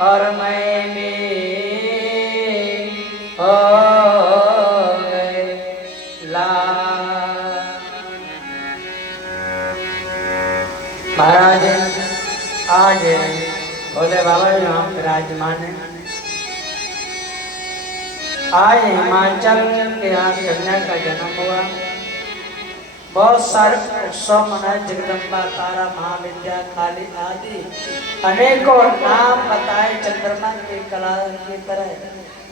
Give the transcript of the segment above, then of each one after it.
और मैं भी हो ला। महाराज आज भोले बाबा यहाँ विराजमान है। आज हिमाचल के यहाँ कन्या का जन्म हुआ। बहुत सारे उत्सव मनाए, जगदम्बा, तारा, महाविद्या, काली आदि अनेकों नाम बताए। चंद्रमा की कला की तरह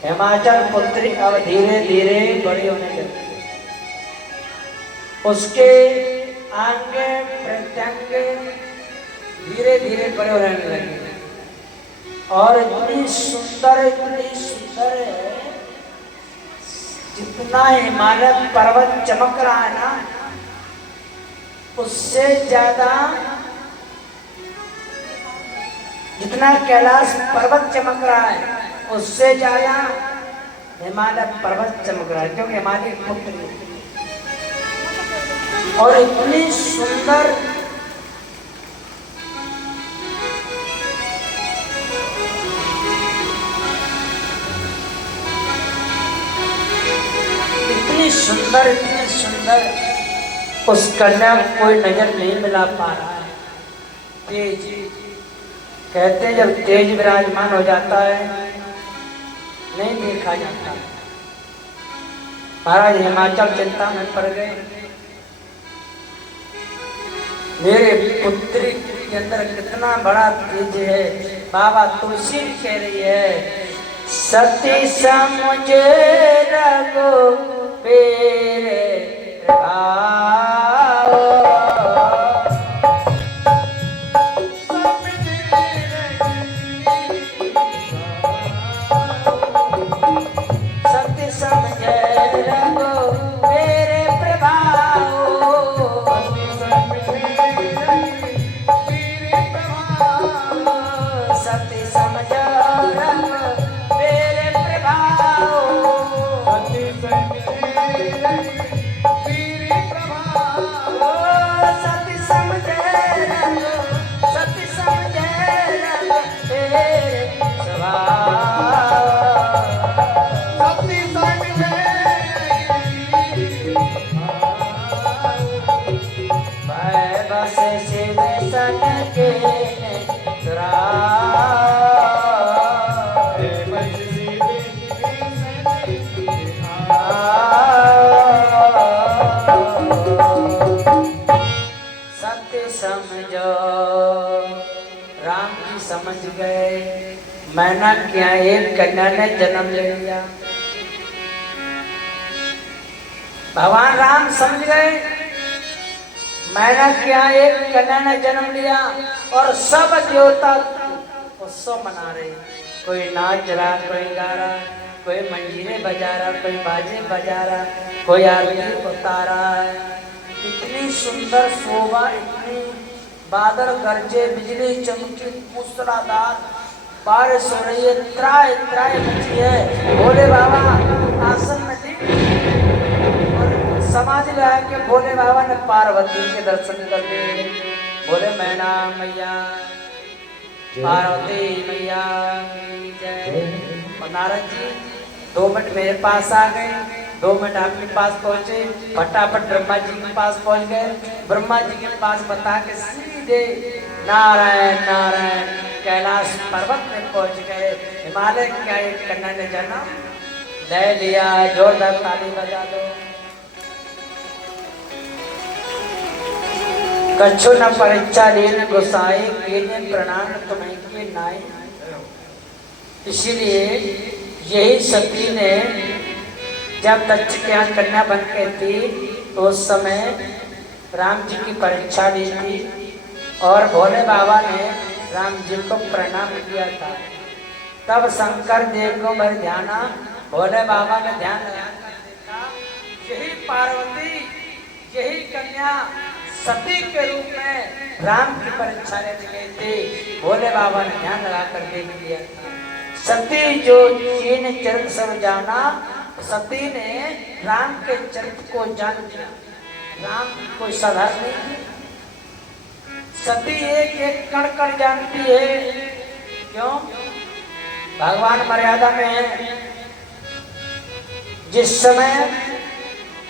हिमाचल पुत्री अब धीरे धीरे बड़ी होने लगी। उसके आंगे प्रत्यंग धीरे धीरे बड़े होने लगे और इतनी सुंदर है, जितना हिमालय पर्वत चमक रहा है ना, उससे ज्यादा जितना कैलाश पर्वत चमक रहा है, उससे ज्यादा हिमालय पर्वत चमक रहा है, क्योंकि हिमालय पुत्र और इतनी सुंदर इतनी सुंदर उस कन्या को कोई नजर नहीं मिला पा रहा है। तेज कहते जब तेज विराजमान हो जाता है नहीं देखा जाता। महाराज हिमाचल चिंता में पड़ गए। मेरे पुत्री के अंदर कितना बड़ा तेज है। बाबा तुलसी कह रही है, सती समझ रघु पेरे समझ गए मैना क्या एक कन्या ने जन्म ले लिया। भगवान राम समझ गए मैना क्या एक कन्या ने जन्म लिया और सब देवता उत्सव मना रहे। कोई नाच रहा, कोई गा रहा, कोई मंजीरे बजा रहा, कोई बाजे बजा रहा, कोई आरती उतार रहा है। इतनी सुंदर शोभा, इतनी बादल गरजे, बिजली चमकी, मूसलाधार बारिश हो रही है, त्राय त्राय मची है। भोले बाबा आसन में थी और समाधि लगा के भोले बाबा ने पार्वती के दर्शन कर लिए। बोले मैना मैया, पार्वती मैया की जय। और नारद जी 2 मिनट मेरे पास आ गए, 2 मिनट आपके पास पहुंचे, फटाफट ब्रह्मा जी के पास पहुंच गए। ब्रह्मा जी के पास बता के सीधे नारायण नारायण कैलाश पर्वत में पहुंच गए। हिमालय क्या एक कन्या ने जन्म ले लिया। जोरदार ताली बजा दो। कछु न परीक्षा लेन गोसाई, कीने प्रणाम तुम्हें के नाई। इसीलिए यही सती ने जब दक्ष के यहाँ कन्या बन के थी तो उस समय राम जी की परीक्षा ली थी और भोले बाबा ने राम जी को प्रणाम किया था। तब शंकर देव को बड़े ध्याना, भोले बाबा ने ध्यान लगाकर देखा यही पार्वती, यही कन्या सती के रूप में राम की परीक्षा लेने गई थी। भोले बाबा ने ध्यान लगाकर देख लिया था। सती जो चीन चरित्र सब जाना, सती ने राम के चरित्र को जान लिया। राम कोई साधारण नहीं थी। सती एक एक कण कण जानती है। क्यों? भगवान मर्यादा में है। जिस समय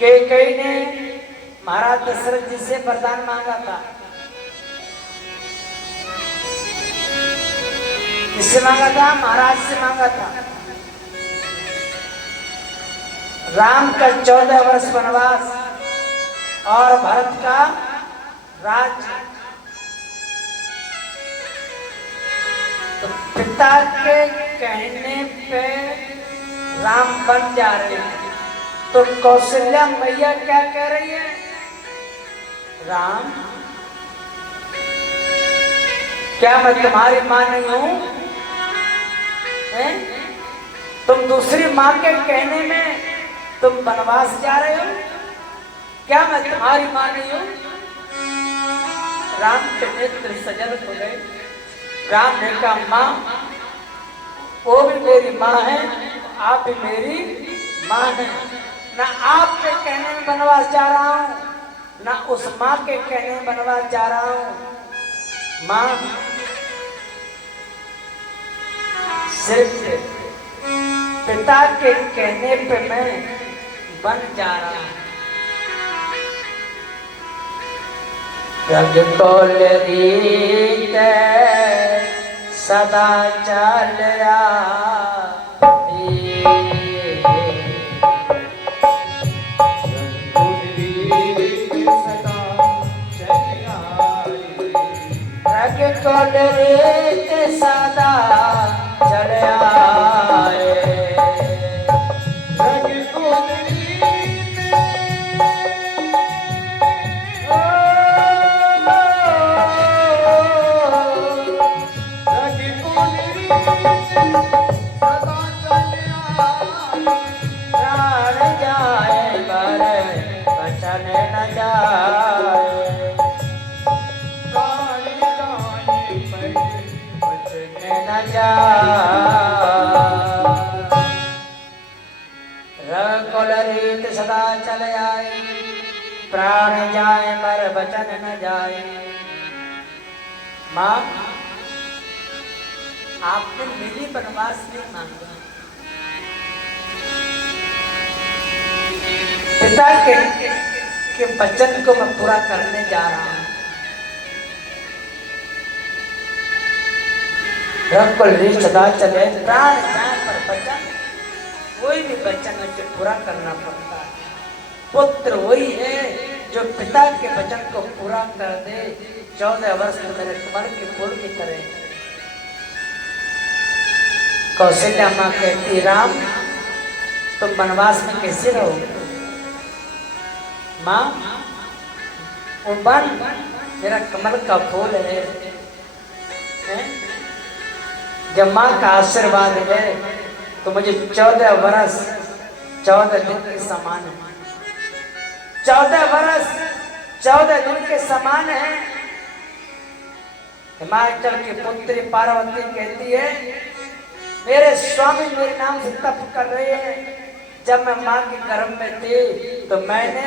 कैकेयी ने महाराज दशरथ जी से वरदान मांगा था, किससे मांगा था? महाराज से मांगा था। राम का 14 वर्ष वनवास और भरत का राज्य। तो पिता के कहने पे राम बन जा रहे हैं। तो कौशल्या मैया क्या कह रही है? राम, क्या मैं तुम्हारी मां नहीं हूं? तुम दूसरी मां के कहने में तुम वनवास जा रहे हो? क्या मैं तुम्हारी मां नहीं हूं? राम के नेत्र सजल हो गए। राम ने कहा मां, वो भी मेरी मां है, आप भी मेरी मां है। ना आपके कहने में वनवास जा रहा हूं, ना उस मां के कहने में वनवास जा रहा हूं। मां सिर्फ पिता के कहने पे मैं बन जा रहा हूं। रग कोल रीत सदा चल रग कोल रीत सदा चल आए। रीत सदा चल आए, प्राण जाए पर वचन न जाए। मां, आपने मिली वनवास नहीं मांगा। पिता के वचन को मैं पूरा करने जा रहा हूं। रग कोल रीत सदा चले, प्राण जाए पर वचन, कोई भी वचन है पूरा करना पड़ता है। पुत्र वही है जो पिता के वचन को पूरा कर दे। 14 वर्ष में मेरे कमल के फूल की तरह कौशल्या माँ कहती राम तुम वनवास में कैसे रहोगे? माँ वो वन मेरा कमल का फूल है, जब माँ का आशीर्वाद है तो मुझे 14 वर्ष 14 दिन के समान है। 14 वर्ष 14 दिन के समान है। हिमाचल की पुत्री पार्वती कहती है मेरे स्वामी मेरे नाम से तप कर रहे हैं। जब मैं माँ के गर्भ में थी तो मैंने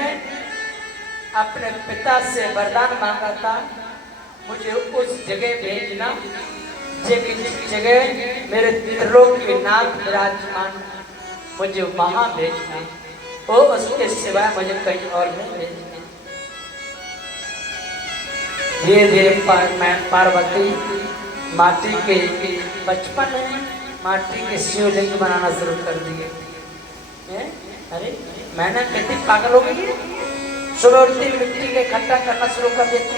अपने पिता से वरदान मांगा था मुझे उस जगह भेजना जिस जगह मेरे त्रिलोक के नाथ विराजमान, मुझे वहां भेजना, वो उसके सिवाय मुझे कहीं और नहीं भेजना। धीरे धीरे मैं पार्वती माटी के बचपन में माटी के शिवलिंग बनाना शुरू कर दिए। अरे मैंने कहती पागल हो गई, सुबह उठती मिट्टी के इकट्ठा करना शुरू कर देती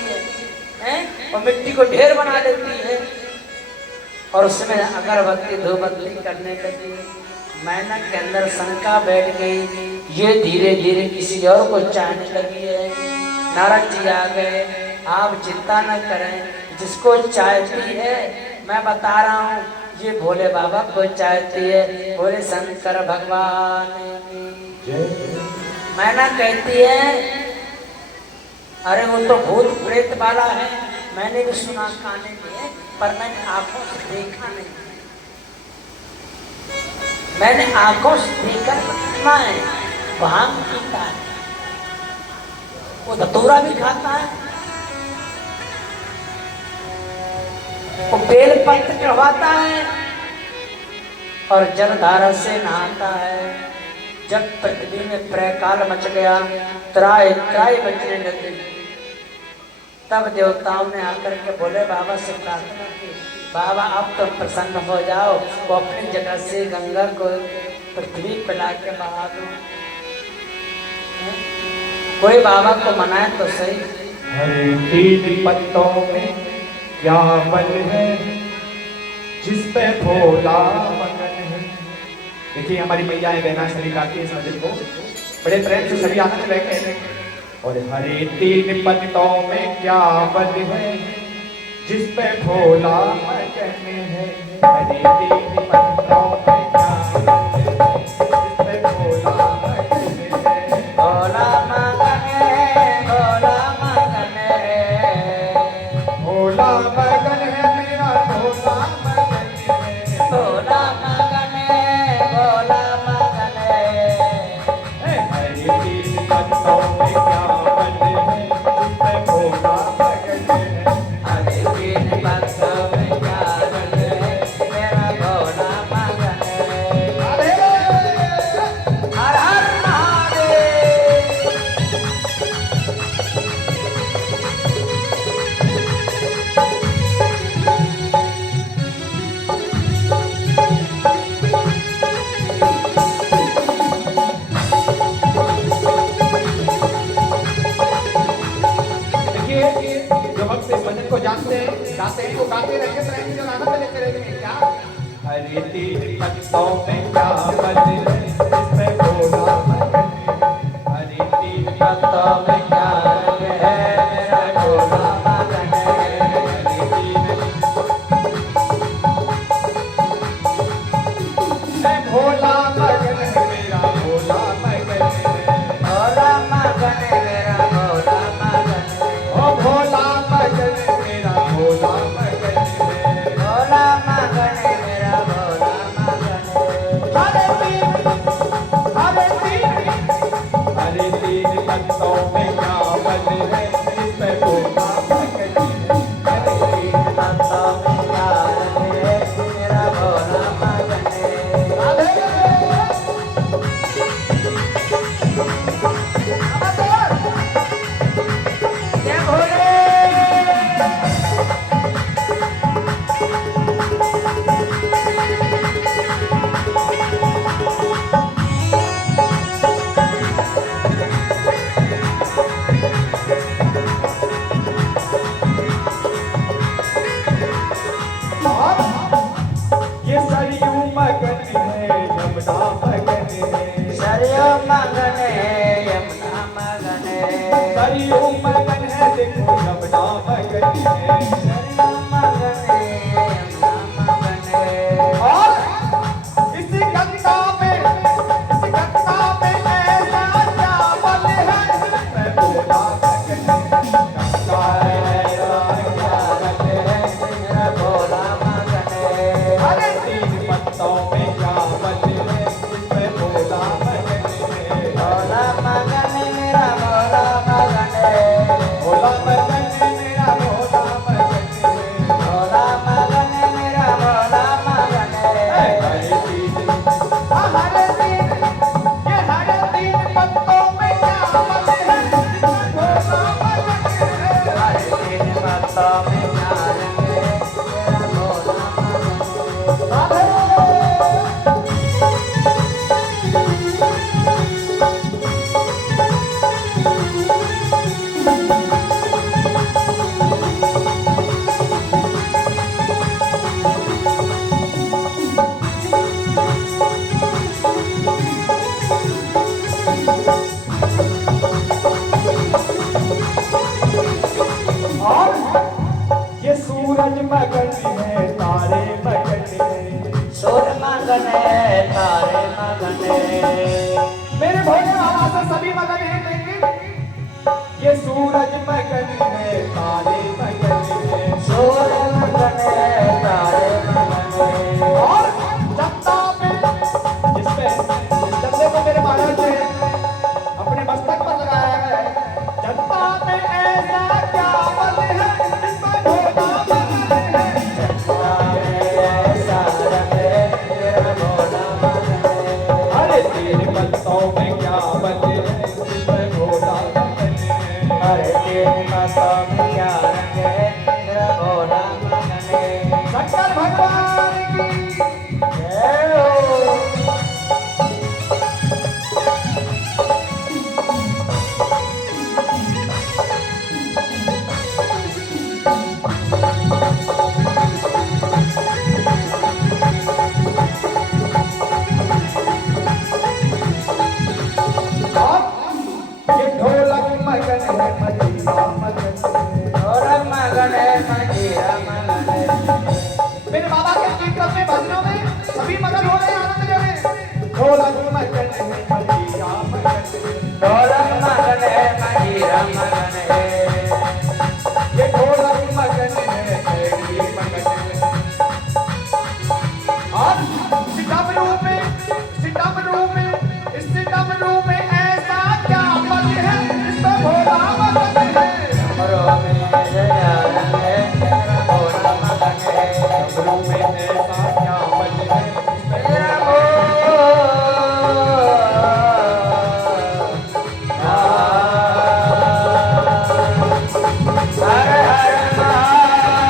है और मिट्टी को ढेर बना देती है और उसमें अगरबत्ती धूपबत्ती करने लगी। मैना के अंदर शंका बैठ गई, ये धीरे धीरे किसी और को चाहने लगी है। नारद जी आ गए, आप चिंता न करें, जिसको चाहती है मैं बता रहा हूँ ये भोले बाबा को चाहती है, भोले शंकर भगवान की। मैना कहती है अरे वो तो भूत प्रेत वाला है, मैंने भी सुना काने में पर मैंने आंखों से देखा नहीं। मैंने आंखों से देखा कितना है, भांग पीता है, वो धतूरा भी खाता है, वो बेल पत्र चढ़वाता है और जलधारा से नहाता है। जब पृथ्वी में प्रकाल मच गया, त्राई त्राई बचने लगी, तब देवताओं ने आकर के बोले बाबा से प्रार्थना की, बाबा अब तो प्रसन्न हो जाओ, वो अपनी जगह से गंगा को पृथ्वी पर ला के बहा दो। कोई बाबा को मनाए तो सही। हरे तीन पत्तों में क्या बल है जिस पे भोला मगन है। देखिए हमारी मैयाएं बहना शरीर गाती है इस भजन को बड़े प्रेम से सभी आनंद लेते हैं। और हरे तीन पत्तों में क्या बल है जिस पे भोला मगन है। हरे तीन पत्तों में क्या बल है जिस पे भोला मगन है। भोला मगन है, भोला मगन है, भोला मगन है मेरा भोला मगन है। भोला मगन है, भोला मगन है। हरे तीन पत्तों में क्या बल है जिस पे भोला मगन है। हरे तीन पत्तों में क्या बल है, मेरा भोला मगन है। हर हर महादेव। देखिए जो भक्त इस भजन को जानते हैं गाते हैं वो गाते रहेंगे तो रहेंगे, जो आनंद लेते रहेंगे। क्या हरे तीन पत्तों में क्या बल है जिसमें भोला मगन है। हरे तीन पत्तों में क्या बल है, मेरा भोला मगन है। हरे तीन भोला मगन है मेरा भोला मगन है। भोला मगन है, मेरा भोला मगन है। ओ भोला मगन है मेरा भोला मगन है। भोला मगन है, मेरा भोला मगन है। हरे तीन पत्तों में क्या सरयू मगन है देखो यमुना मगन है। और इस गंगा में ऐसा क्या बल है मैं भोला मगन है। गंगा अरे तीन पत्तों में क्या बल है इसमें भोला मगन है। भोला मगन मेरा भोला मगन है। भोला मगन मेरा भोला मगन है। भोला मगन मेरा भोला मगन है। हरे तीन पत्तों में क्या बल है इसमें भोला मगन है। हरे तीन पत्तों में क्या रंग है मेरा भोला मगन है। और ये सूरज मगन है तारे मगन है। सूर्य मगन है तारे मगन है। मेरे भोले बाबा से सभी मगन हैं लेकिन ये सूरज मगन है तारे मगन है। सूर्य मगन है तारे मगन है। और जनता पे जिसपे चंदे को मेरे महाराज ने अपने मस्तक पर लगाया है। जनता पे ऐसा क्या बल है इसमें भोला मगन है। जनता में ऐसा रंग है मेरा भोला मगन है। अरे तीन पत्तों में क्या बल है इसमें भोला मगन है। हरे तीन पत्तों में क्या रंग है मेरा भोला मगन है। शंकर भगवान की जय हो। ये ढोलक मगन है मजीरा मगन है। ढोलक मगन है मजीरा मगन है। मेरे बाबा के कीर्तन में भजनों में सभी मगन हो रहे हैं आनंद ले रहे हैं। ढोलक मगन है मजीरा मगन है। ढोलक मगन है मजीरा मगन है। ये ढोलक मगन है तेरी मगन है। और सितमरू में इस सितमरू में ऐसा क्या बल है इसमें भोला मगन है। डमरू में जया रंग है मेरा भोला मगन है। डमरू में ऐसा क्या बल है इसमें मेरा हर हर महादेव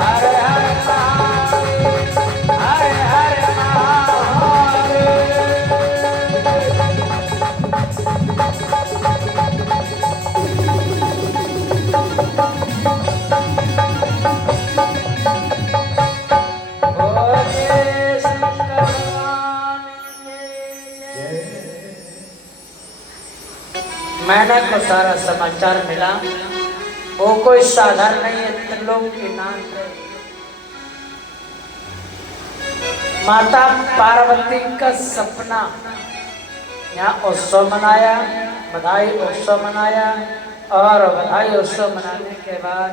हर हर महादेव हर हर बोले शंकर भगवान की जय। मैंने को सारा समाचार मिला, वो कोई साधारण नहीं है, त्रिलोक की नाथ है। माता पार्वती का सपना, यहाँ उत्सव मनाया, बधाई उत्सव मनाया, और बधाई उत्सव मनाने के बाद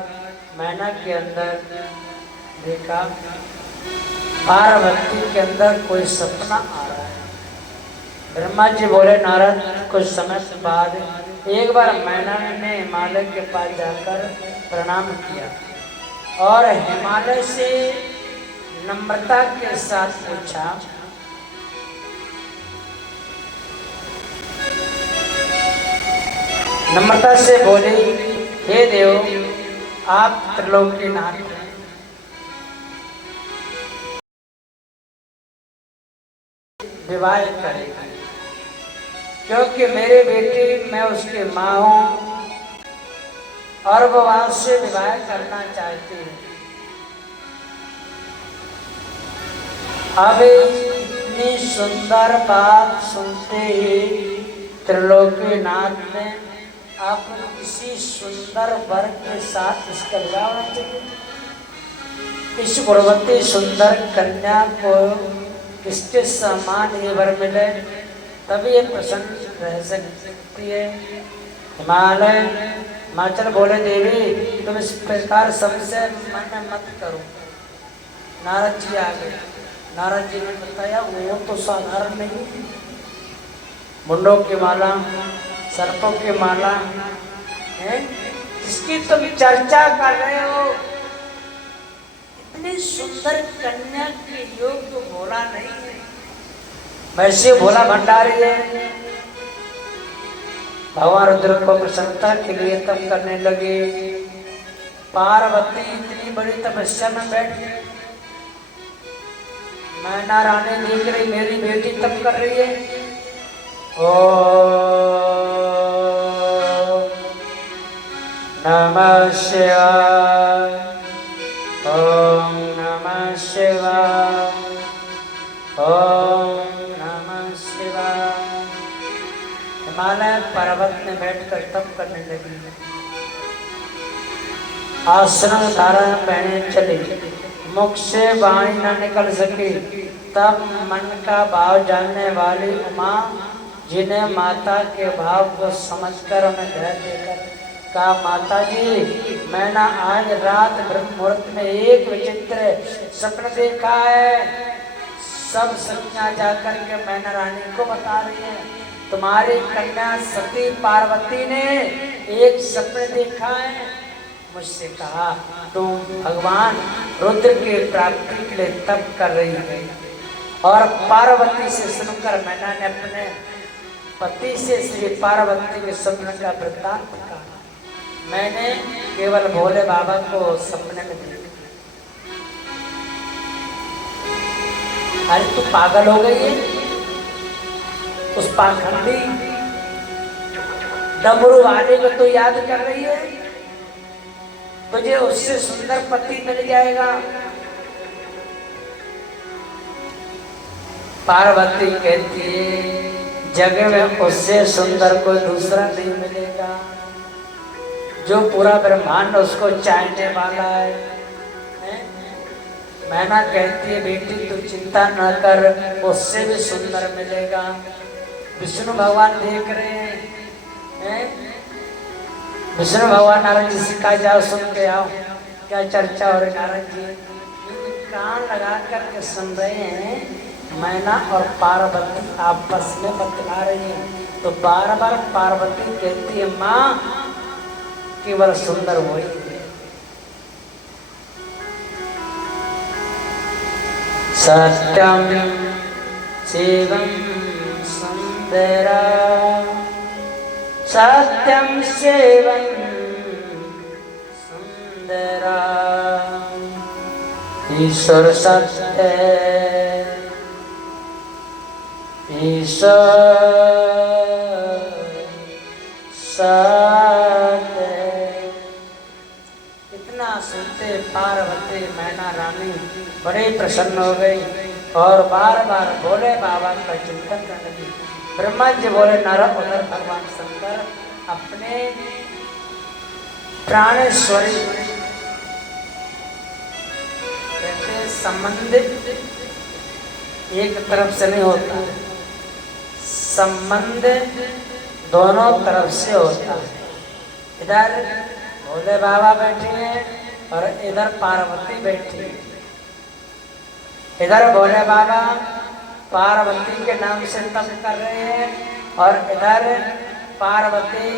मैना के अंदर देखा पार्वती के अंदर कोई सपना आ रहा है। ब्रह्मा जी बोले नारद, कुछ समय बाद एक बार मैना ने हिमालय के पास जाकर प्रणाम किया और हिमालय से नम्रता के साथ पूछा, नम्रता से बोली, हे देव, आप त्रिलोकीनाथ हैं, विवाह करेगी, क्योंकि मेरी बेटी, मैं उसकी माँ हूँ और वो आपसे विवाह करना चाहती है। अब इतनी सुंदर बात सुनते ही त्रिलोकीनाथ ने आप किसी सुंदर वर के साथ इसका विवाह होना चाहिए। इस गुणवती सुंदर कन्या को किसके समान ये वर मिले तभी ये प्रसन्न रह सकती है। हिमालय हिमाचल बोले देवी तुम इस प्रकार सबसे मन मत करो। नारद जी आ गए। नारद जी ने बताया वो तो साधारण नहीं, मुंडों की माला, सर्पों की माला है जिसकी तुम चर्चा कर रहे हो, इतनी सुंदर कन्या के योग तो भोला नहीं है। वैसे भोला भंडारी है। भगवान रुद्र को प्रसन्नता के लिए तप करने लगे। पार्वती इतनी बड़ी तपस्या में बैठ गई। मैना रानी देख रही मेरी बेटी तप कर रही है। ओम नमः शिवाय, ओम नमः शिवाय, ओम नमः शिवाय। हिमालय पर्वत में बैठकर तप करने लगी। आश्रम धारण पहने चली, मुख से वाणी न निकल सकी। तब मन का भाव जानने वाली उमा जिन्हें माता के भाव को समझकर उन्हें धैर्य देकर कहा, माता जी मैंने आज रात ब्रह्म मुहूर्त में एक विचित्र सपना देखा है। सब सखियां जाकर के मैना रानी को बता रही है तुम्हारी कन्या सती पार्वती ने एक सपना देखा है। मुझसे कहा तुम भगवान रुद्र की प्राप्ति के लिए तप कर रही है। और पार्वती से सुनकर मैना ने अपने पति से श्री पार्वती के सपने का वृत्तांत कहा। मैंने केवल भोले बाबा को सपने में देखा। अरे तू पागल हो गई है? उस पाखंडी डमरू वाले को तो याद कर रही है? तुझे उससे सुंदर पति मिल जाएगा। पार्वती कहती है जग में उससे सुंदर कोई दूसरा नहीं मिलेगा, जो पूरा ब्रह्मांड उसको चाहने वाला है। मैना कहती है बेटी तू चिंता न कर, उससे भी सुंदर मिलेगा। विष्णु भगवान देख रहे हैं। विष्णु भगवान नारद जी से कहा जाओ सुन के आओ क्या चर्चा हो रही। नारद जी कान लगा करके सुन रहे हैं। मैना और पार्वती आपस में बतला रही है। तो बार बार पार्वती कहती है माँ केवल सुंदर वही है। सत्यम शिवम सुंदरा, सत्यम शिवम सुंदरा, ईश्वर सत्य ईश्वर सत्य। इतना सुनते पार्वती मैना रानी बड़े प्रसन्न हो गई और बार बार भोले बाबा का चिंतन करने लगी। ब्रह्मा जी बोले नर उधर भगवान शंकर अपने प्राणेश्वरी कहते संबंध एक तरफ से नहीं होता, संबंध दोनों तरफ से होता है। इधर भोले बाबा बैठे हैं और इधर पार्वती बैठी है। इधर भोले बाबा पार्वती के नाम से तप कर रहे हैं और इधर पार्वती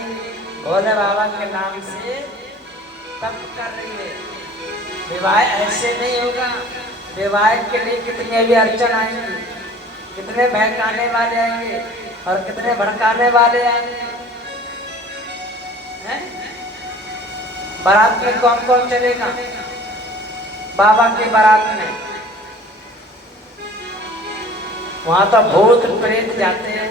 भोले बाबा के नाम से तप कर रही है। विवाह ऐसे नहीं होगा। विवाह के लिए कितने भी अर्चन आएंगे, कितने बहकाने वाले आएंगे और कितने भड़काने वाले आएंगे। बारात में कौन कौन चलेगा? बाबा की बारात में वहां तो भूत प्रेत जाते हैं।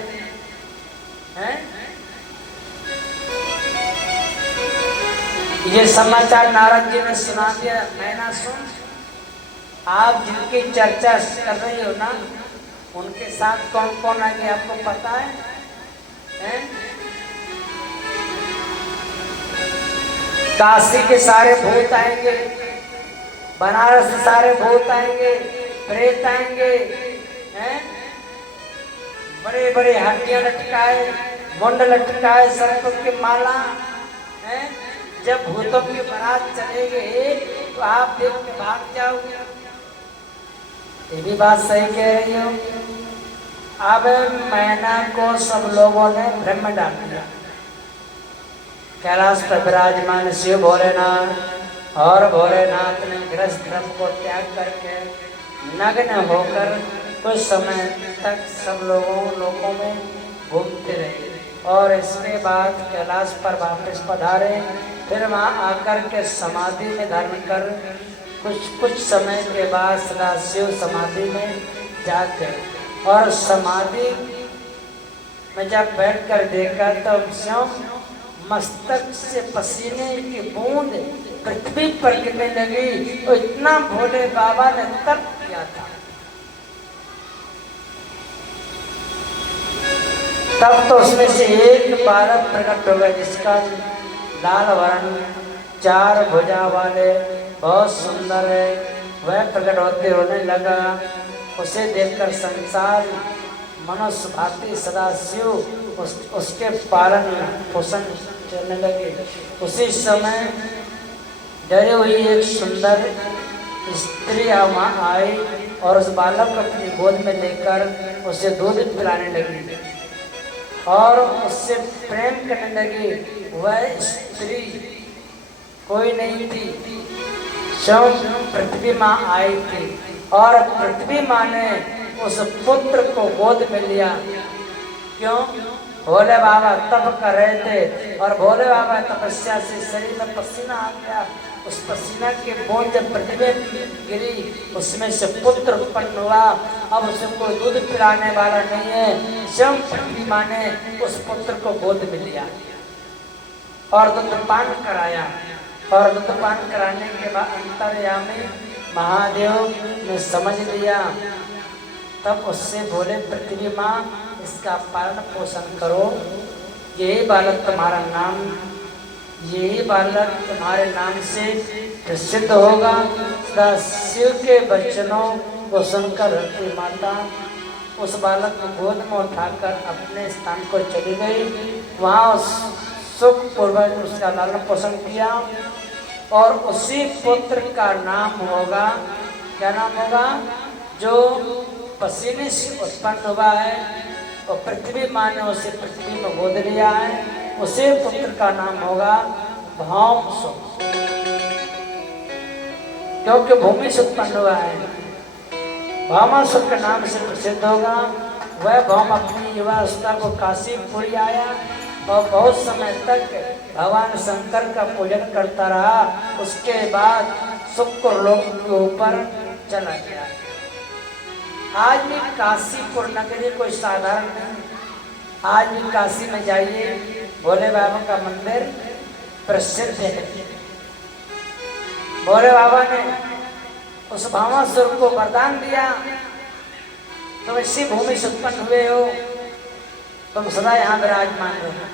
ये समाचार नारद जी ने सुना दिया। मैना सुन, आप जिनकी चर्चा कर रही हो ना उनके साथ कौन कौन आएंगे आपको पता है? हैं? काशी के सारे भूत आएंगे, बनारस से सारे भूत आएंगे, प्रेत आएंगे, हैं? बड़े बड़े हड्डियां लटकाए, मुंड लटकाए, सर्प की माला, हैं? जब भूतों की बारात चलेगी तो आप देख के भाग जाओगे। ये भी बात सही कह रही हो। अब मैना को सब लोगों ने भ्रम में डाल दिया। कैलाश पर विराजमान शिव भोलेनाथ और भोलेनाथ ने गृहस्थ धर्म को त्याग करके नग्न होकर कुछ समय तक सब लोगों में घूमते रहे और इसके बाद कैलाश पर वापस पधारे। फिर वहाँ आकर के समाधि में धारण कर कुछ समय के बाद सदाशिव समाधि में जाग गए और समाधि में जब बैठकर देखा तब स्वयं मस्तक से पसीने की बूंद पृथ्वी पर गिरने लगी। तो इतना भोले बाबा ने तप किया था। तब तो उसमें से एक बालक प्रकट हो गया जिसका लाल वर्ण, 4 भुजा वाले, बहुत सुंदर है। वह प्रकट होते रोने लगा। उसे देखकर संसार मनुष्य भांति सदाशिव उसके पालन पोषण करने लगे। उसी समय डरी हुई एक सुंदर स्त्री वहाँ आई और उस बालक को अपनी गोद में लेकर उसे दूध पिलाने लगी और उससे प्रेम करने लगी। वह स्त्री कोई नहीं थी, स्वयं पृथ्वी माँ आई थी और पृथ्वी माँ ने उस पुत्र को गोद में लिया। क्यों? भोले बाबा तप कर रहे थे और भोले बाबा तपस्या से शरीर में पसीना आ गया। उस पसीना के बूंद जब पृथ्वी में गिरी उसमें से पुत्र उत्पन्न हुआ। अब उसे कोई दूध पिलाने वाला नहीं है, स्वयं पृथ्वी माँ ने उस पुत्र को गोद में लिया और दूधपान कराया। और दूधपान कराने के बाद अंतर्यामी महादेव ने समझ लिया। तब उससे बोले पृथ्वी माँ इसका पालन पोषण करो, यही बालक तुम्हारा नाम, यही बालक तुम्हारे नाम से प्रसिद्ध होगा। सदा शिव के वचनों को सुनकर रति माता उस बालक को गोद में उठाकर अपने स्थान को चली गई। वहाँ सुख पूर्वक उसका लालन पोषण किया और उसी पुत्र का नाम होगा, क्या नाम होगा? जो पसीने से उत्पन्न हुआ है और पृथ्वी माँ ने उसे पृथ्वी में गोद लिया है, उसी पुत्र का नाम होगा भौम सुख, क्योंकि भूमि से उत्पन्न हुआ है। भौम सुख के नाम से प्रसिद्ध होगा। वह भौम अपनी युवावस्था को काशीपुरी आया और बहुत समय तक भगवान शंकर का पूजन करता रहा। उसके बाद शुक्र लोक के ऊपर चला गया। आज भी काशीपुर नगरी कोई साधारण नहीं। आज भी काशी में जाइए, भोले बाबा का मंदिर प्रसिद्ध है। भोले बाबा ने उस भावासुर को वरदान दिया, तुम इसी भूमि से उत्पन्न हुए हो, तुम सदा यहाँ विराजमान रहो।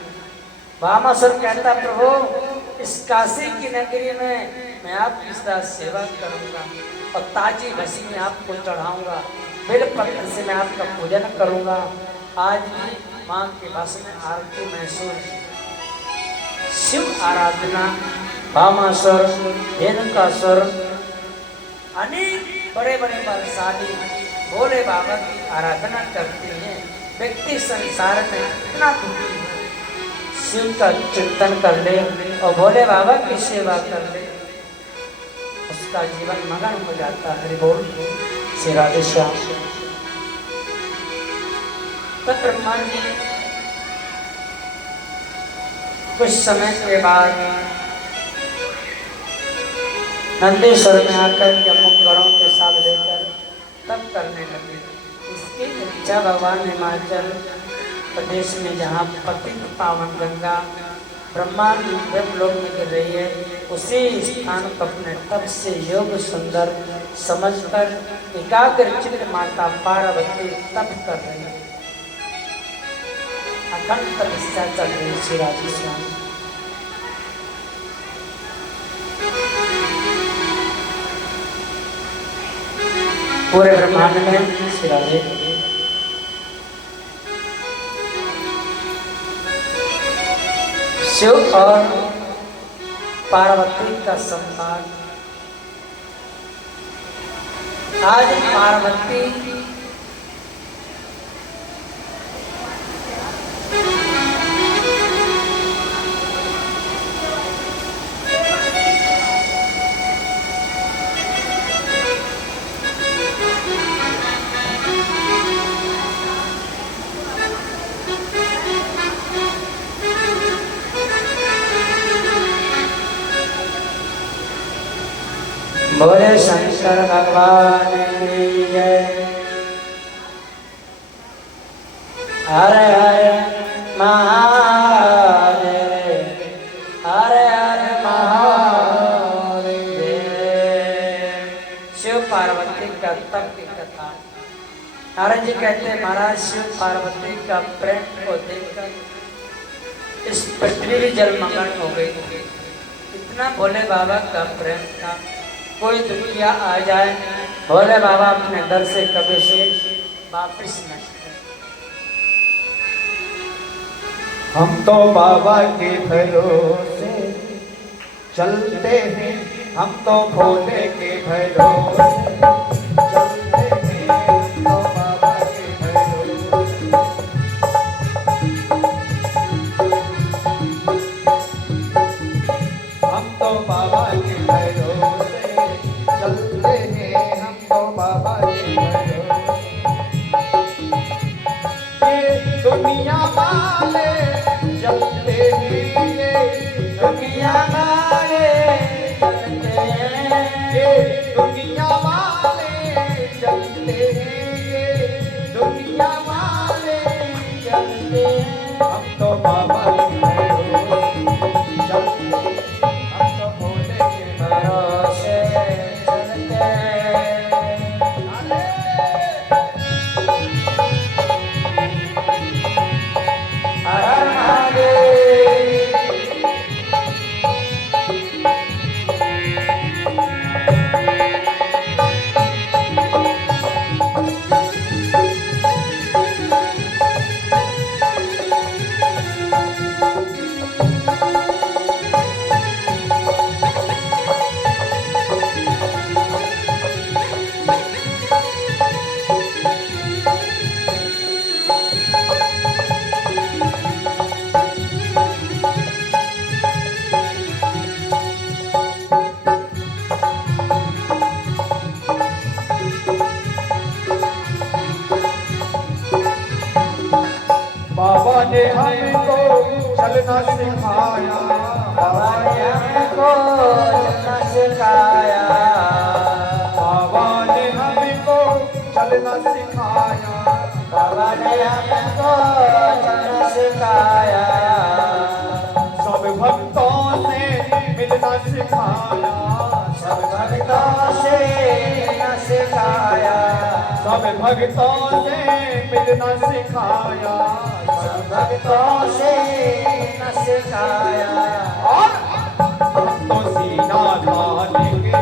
भामासुर कहता प्रभु इस काशी की नगरी में मैं आपकी सदा सेवा करूंगा और ताजी भस्म में आपको चढ़ाऊंगा, बेलपत्र से मैं आपका पूजन करूंगा। आज भी माँ के भस्म में आरती महसूस, शिव आराधना, भामासुर, धेनुकासुर, अनेक बड़े बड़े बलशाली भोले बाबा की आराधना करते हैं। व्यक्ति संसार में इतना दुखी है, शिव का चिंतन कर ले और भोले बाबा की सेवा कर ले, उसका जीवन मगन हो जाता है। हरि बोल, श्री राधे श्याम। तो ब्रह्मा जी कुछ समय के बाद नंदीश्वर में आकर के अमुक गणों के साथ लेकर तप करने लगे। इसकी इच्छा भगवान हिमाचल प्रदेश में जहाँ पतित पावन गंगा ब्रह्मांड लोक में गिर रही है, उसी स्थान पर अपने तप से योग सुंदर समझकर एकाग्र चित्त माता पार्वती तप कर रही है। अखंड तपस्या चल रही है श्री राधे श्याम। पूरे ब्रह्मांड में श्री राधे शिव और पार्वती का सम्मान। आज पार्वती बोले शंकर भगवान की जय। हरे हरे महादेव, हरे हरे महादेव। शिव पार्वती का तप की कथा। नारद जी कहते हैं महाराज शिव पार्वती का प्रेम को देखकर इस पृथ्वी भी जलमग्न हो गई। इतना भोले बाबा का प्रेम था। कोई दुखिया आ जाए भोले बाबा अपने दर से कभी से वापिस न। हम तो बाबा के भरोसे चलते हैं, हम तो भोले के भरोसे चलते हैं, हम तो बाबा के भरोसे। हम तो बाबा के भरोसे चलते हैं, हम तो बाबा के भरोसे। ये दुनिया वाले चलते हैं, ये दुनिया वाले चलते हैं, ये दुनिया वाले चलते हैं, ये दुनिया वाले चलते हैं। हम तो बाबा के भरोसे चलते, हम तो भोले के भरोसे चलते हैं। हर हर महादेव। बाबा ने हमको चलना सिखाया, बाबा ने हमको चलना सिखाया, बाबा ने हमको चलना सिखाया, बाबा ने हमको चलना सिखाया। सब भक्तों से मिलना सिखाया, सब भक्तों से मिलना सिखाया, सब भक्तों से मिलना सिखाया, सब भक्तों से मिलना सिखाया। और हम तो सीना तान के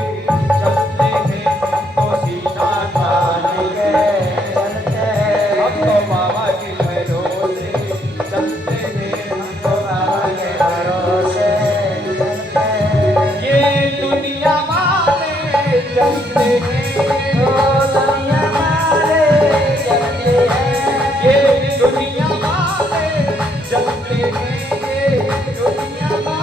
चलते हैं, हम तो सीना तान के चलते हैं। हम तो बाबा के भरोसे चलते हैं, हम तो बाबा के भरोसे चलते हैं। ये दुनिया वाले चलते हैं, ओ दुनिया वाले चलते हैं, ये दुनिया वाले चलते हैं, ये दुनिया वाले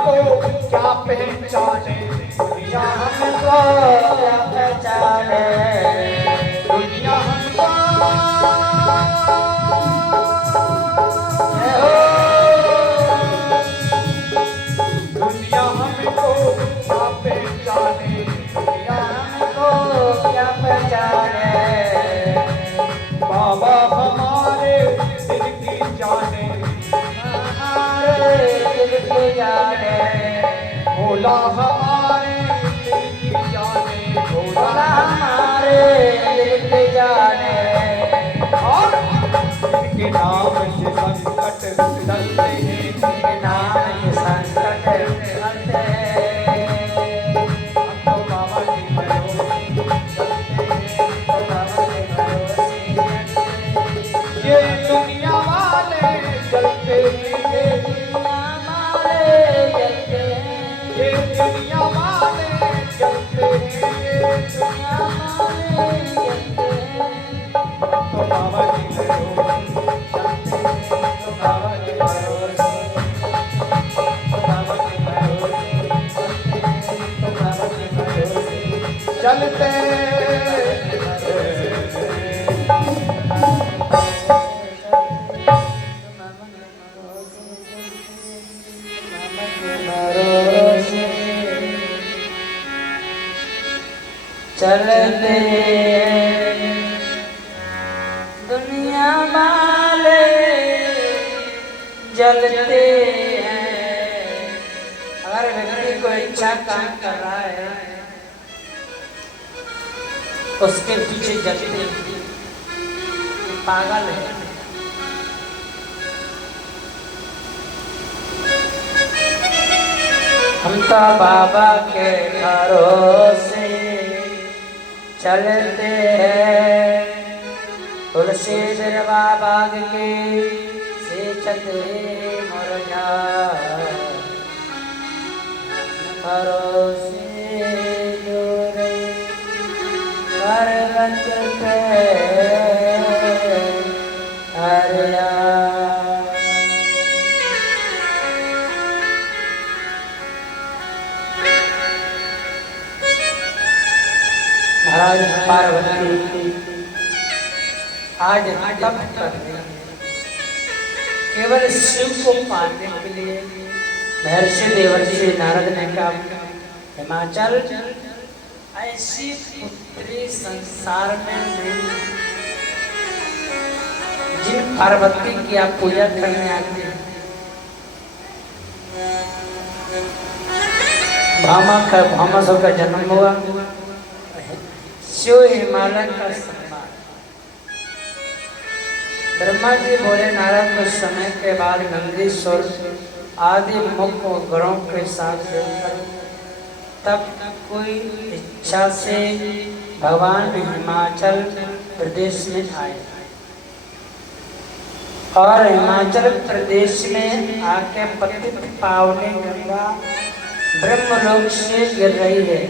हमको क्या पहचाने, दुनिया हमको क्या पहचाने, दुनिया हमको दुनिया हमको क्या पहचाने, दुनिया हमको क्या पहचाने, बाबा हमारे दिल की जाने, हमारे दिल की जाने, भोला हमारे दिल की जाने, भोला हमारे दिल की जाने, और इनके नाम से संकट टलते हैं, इनके नाम से संकट टलते हैं। हम तो बाबा की भरोसे चलते हैं, तो बाबा के भरोसे ये दुनिया वाले चलते हैं, ये दुनिया वाले जलते हैं, ये दुनिया वाले चलते हैं, दुनिया वाले जलते हैं। तो बाबा की भरोसे चलते हैं तो बाबा के भरोसे, तो बाबा के भरोसे चलते हैं तो बाबा के भरोसे चलते हैं। चलते दुनिया वाले जलते हैं। अगर व्यक्ति को अच्छा काम कर रहा है उसके पीछे जलते हैं, पागल है। हम तो बाबा के भरोसे चलते हैं, तुलसी बिरवा बाग के से चले मुरझा, भरोसे जो रे पर्वत पे हरिया। महाराज पार्वती आज तप कर रही है केवल शिव को पाने के लिए। महर्षि देवर्षि नारद ने कहा, हिमाचल ऐसी पुत्री संसार में नहीं जिन पार्वती की आप पूजा करने आते हैं। भामासुर का जन्म हुआ, शिव हिमालय का सम्मान। ब्रह्मा जी बोले नारद कुछ समय के बाद नंदीश्वर आदि मुख्य गणों के साथ मिलकर तब कोई इच्छा से भगवान हिमाचल प्रदेश में आए और हिमाचल प्रदेश में आके पतित पावनी गंगा ब्रह्मलोक से गिर रही है।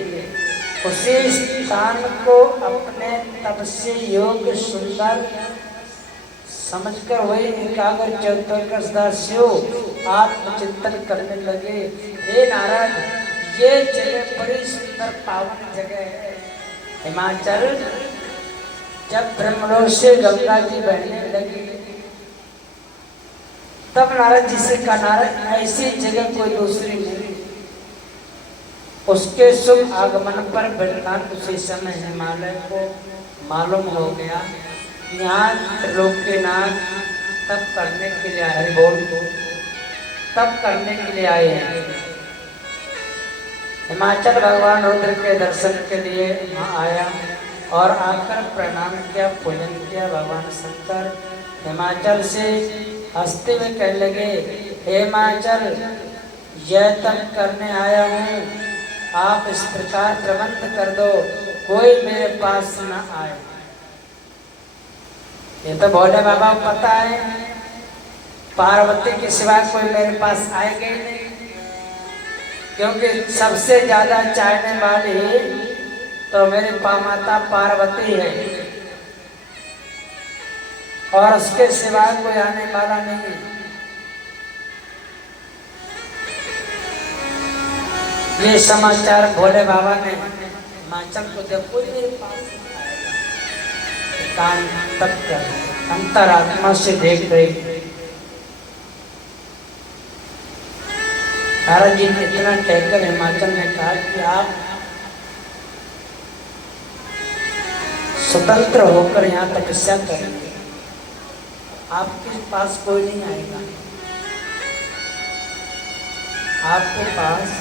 उसी स्थान को अपने तप से योग सुंदर समझकर वही एकाग्र चतुर्दशियों आत्मचिंतन करने लगे। हे नारद, ये जगह बड़ी सुंदर पावन जगह है हिमाचल। जब ब्रह्मलोक से गंगा जी बहने लगी तब नारद जी से कहा, नारद ऐसी जगह कोई दूसरी नहीं। उसके शुभ आगमन पर वृंदावन उसी समय हिमालय को मालूम हो गया। यहाँ त्रिलोकीनाथ तप करने के लिए आए, बोल तप करने के लिए आए हैं। हिमाचल भगवान रुद्र के दर्शन के लिए वहाँ आया और आकर प्रणाम किया, पूजन किया। भगवान शंकर हिमाचल से हंसते हुए कहने लगे, हे हिमाचल, यह तप करने आया हूँ, आप इस प्रकार प्रबंध कर दो कोई मेरे पास न आए। ये तो भोले बाबा को पता है पार्वती के सिवा कोई मेरे पास आएगा ही नहीं, क्योंकि सबसे ज्यादा चाहने वाली तो मेरी माता पार्वती है और उसके सिवा कोई आने वाला नहीं। ये समाचार भोले बाबा ने हिमाचल को जब कोई मेरे पास आएगा, कान तक कर अंतरात्मा से देख रही। नारद जी ने इतना कहकर हिमाचल ने कहा कि आप स्वतंत्र होकर यहाँ तपस्या करेंगे, आपके पास कोई नहीं आएगा, आपके पास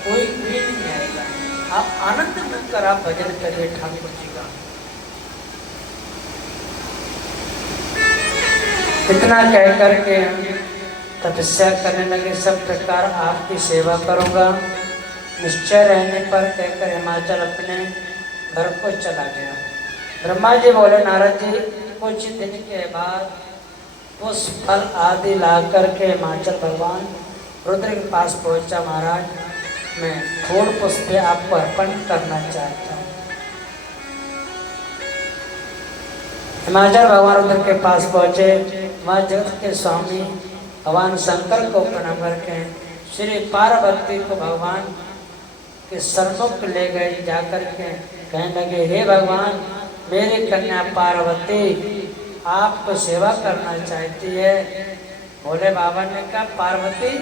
कोई भी नहीं आएगा, आप आनंद मिलकर आप भजन करिए ठाकुर जी का। इतना कह करके तपस्या करने लगे। सब प्रकार आपकी सेवा करूँगा निश्चय रहने पर कहकर हिमाचल अपने घर को चला गया। ब्रह्मा जी बोले नारद जी कुछ दिन के बाद पुष्प फल आदि ला करके हिमाचल भगवान रुद्र के पास पहुंचा। महाराज मैं फूल पुष्प आपको अर्पण करना चाहता हूँ। हिमाचल भगवान रुद्र के पास पहुंचे। वहाँ जगत के स्वामी भगवान शंकर को प्रणाम करके श्री पार्वती को भगवान के सम्मुख ले गए। जाकर के कहने लगे हे भगवान मेरी कन्या पार्वती आपको सेवा करना चाहती है। भोले बाबा ने कहा पार्वती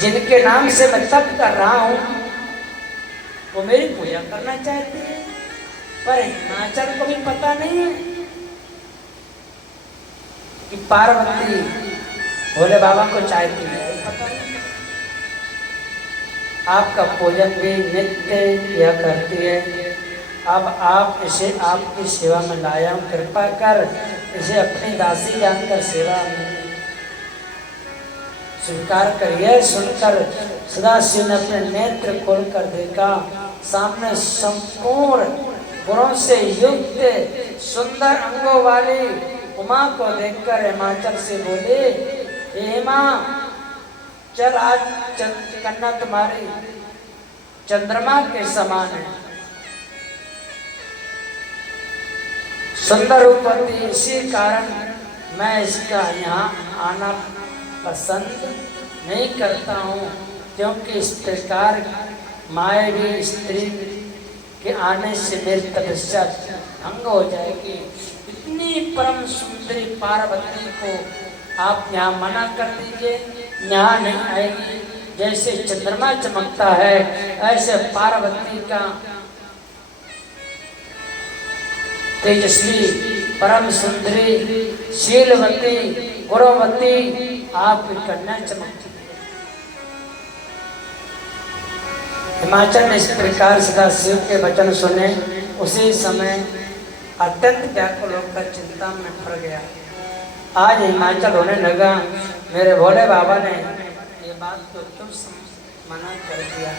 जिनके नाम से मैं तप कर रहा हूँ वो मेरी पूजा करना चाहती है, पर हिमाचल को भी पता नहीं है कि पार्वती भोले बाबा को चाहती है। पता नहीं आपका पूजन भी नित्य किया करती है। अब आप इसे आपकी सेवा में लाया हूँ, कृपा कर इसे अपनी दासी जानकर सेवा में स्वीकार करिए। सुनकर सदाशिव ने अपने नेत्र खोल कर देखा। सामने संपूर्ण गुणों से युक्त सुंदर अंगों वाली उमा को देखकर हिमाचल से बोले हे मां चल आज कन्या तुम्हारी चंद्रमा के समान है, सुंदर रूपवती, इसी कारण मैं इसका यहाँ आना पसंद नहीं करता हूँ, क्योंकि इस प्रकार मायावी स्त्री के आने से मेरी तपस्या भंग हो जाएगी। इतनी परम सुंदरी पार्वती को आप यहाँ मना कर दीजिए, यहाँ नहीं आएगी। जैसे चंद्रमा चमकता है ऐसे पार्वती का तेजस्वी परम सुंदरी शीलवती गुणवती आपकी कन्या चमकती है। हिमाचल ने इस प्रकार सदाशिव के वचन सुने। उसी समय अत्यंत व्याकुल होकर चिंता में पड़ गया। आज हिमाचल होने लगा मेरे भोले बाबा ने ये बात तो क्यों मना कर दिया।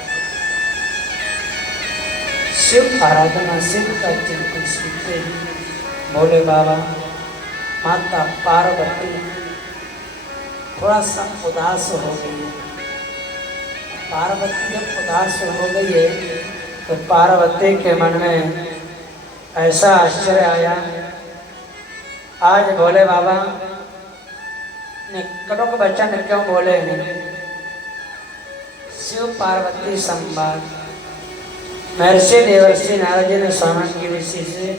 शिव आराधना शिव का चिंतन सीखते ही भोले बाबा माता पार्वती थोड़ा सा उदास हो गई है। पार्वती जब उदास हो गई है तो पार्वती के मन में ऐसा आश्चर्य आया। आज भोले बाबा ने कटुक वचन क्यों बोले हैं। शिव पार्वती संवाद। महर्षि देवर्षि नारद जी ने स्वामी की ऋषि से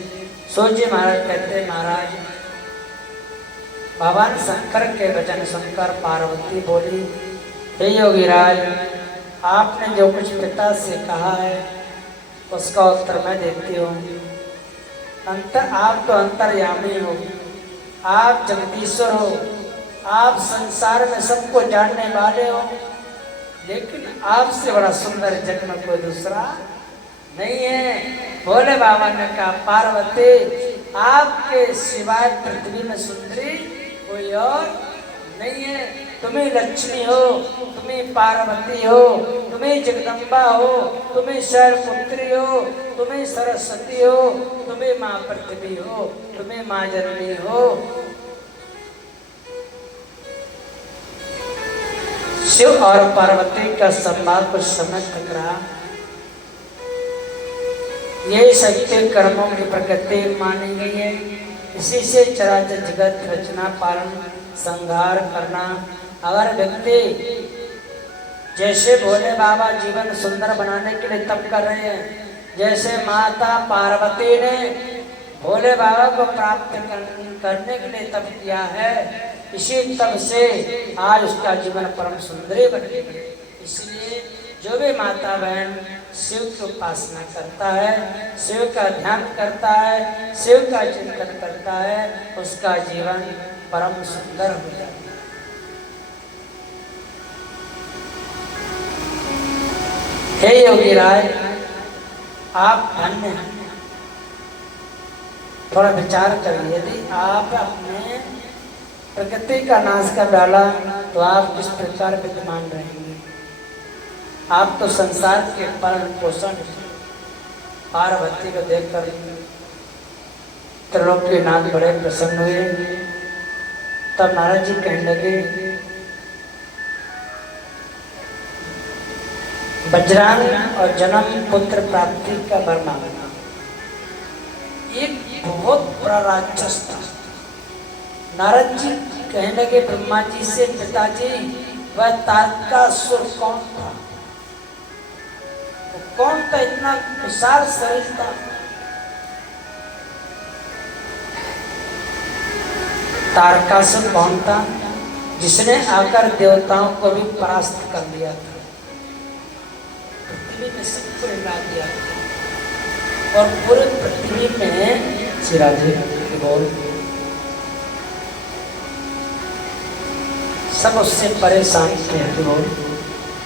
सोचे। महाराज कहते महाराज भगवान शंकर के वचन सुनकर पार्वती बोली हे योगीराज आपने जो कुछ पिता से कहा है उसका उत्तर मैं देती हूँ। आप तो अंतर्यामी हो, आप जगदीश्वर हो, आप संसार में सबको जानने वाले हो, लेकिन आपसे बड़ा सुंदर जग में कोई दूसरा नहीं है। भोले बाबा ने कहा पार्वती आपके सिवाय पृथ्वी में सुंदरी कोई और नहीं है। तुम्हें लक्ष्मी हो, तुम्हें पार्वती हो, तुम्हें जगदम्बा हो, तुम्हें शैलपुत्री हो, तुम्हें सरस्वती हो, तुम्हें माँ पृथ्वी हो, तुम्हें माँ जननी हो। शिव और पार्वती का संवाद कुछ समय तक रहा। ये सत्य कर्मों की प्रकृति मानी गई है। इसी से चराचर जगत रचना पालन संहार करना। अगर व्यक्ति जैसे भोले बाबा जीवन सुंदर बनाने के लिए तप कर रहे हैं, जैसे माता पार्वती ने भोले बाबा को प्राप्त करने के लिए तप किया है, इसी तप से आज उसका जीवन परम सुंदर बन गया। इसलिए जो भी माता बहन शिव की उपासना करता है, शिव का ध्यान करता है, शिव का चिंतन करता है, उसका जीवन परम सुंदर हो जाता है। हे योगी राज, आप धन्य हैं। थोड़ा विचार करिए, यदि आप अपने प्रकृति का नाश कर डाला तो आप किस प्रकार विद्यमान रहेंगे। आप तो संसार के पालन पोषण पार्वती को देखकर त्रिलोकीनाथ बड़े प्रसन्न हुए। तब नारद जी कहने लगे, वज्रांग और जन्म पुत्र प्राप्ति का वर मांगना। एक बहुत बड़ा राक्षस था। नारद जी कहने लगे ब्रह्मा जी से, पिताजी वह तारकासुर कौन था? वो कौन था? इतना विशाल शरीर था। तारकासुर कौन था? जिसने आकर देवताओं को भी परास्त कर लिया था, पृथ्वी में सबको हिला दिया था, और पूरे पृथ्वी में सिराजे बोल सब उससे परेशान थे। बोल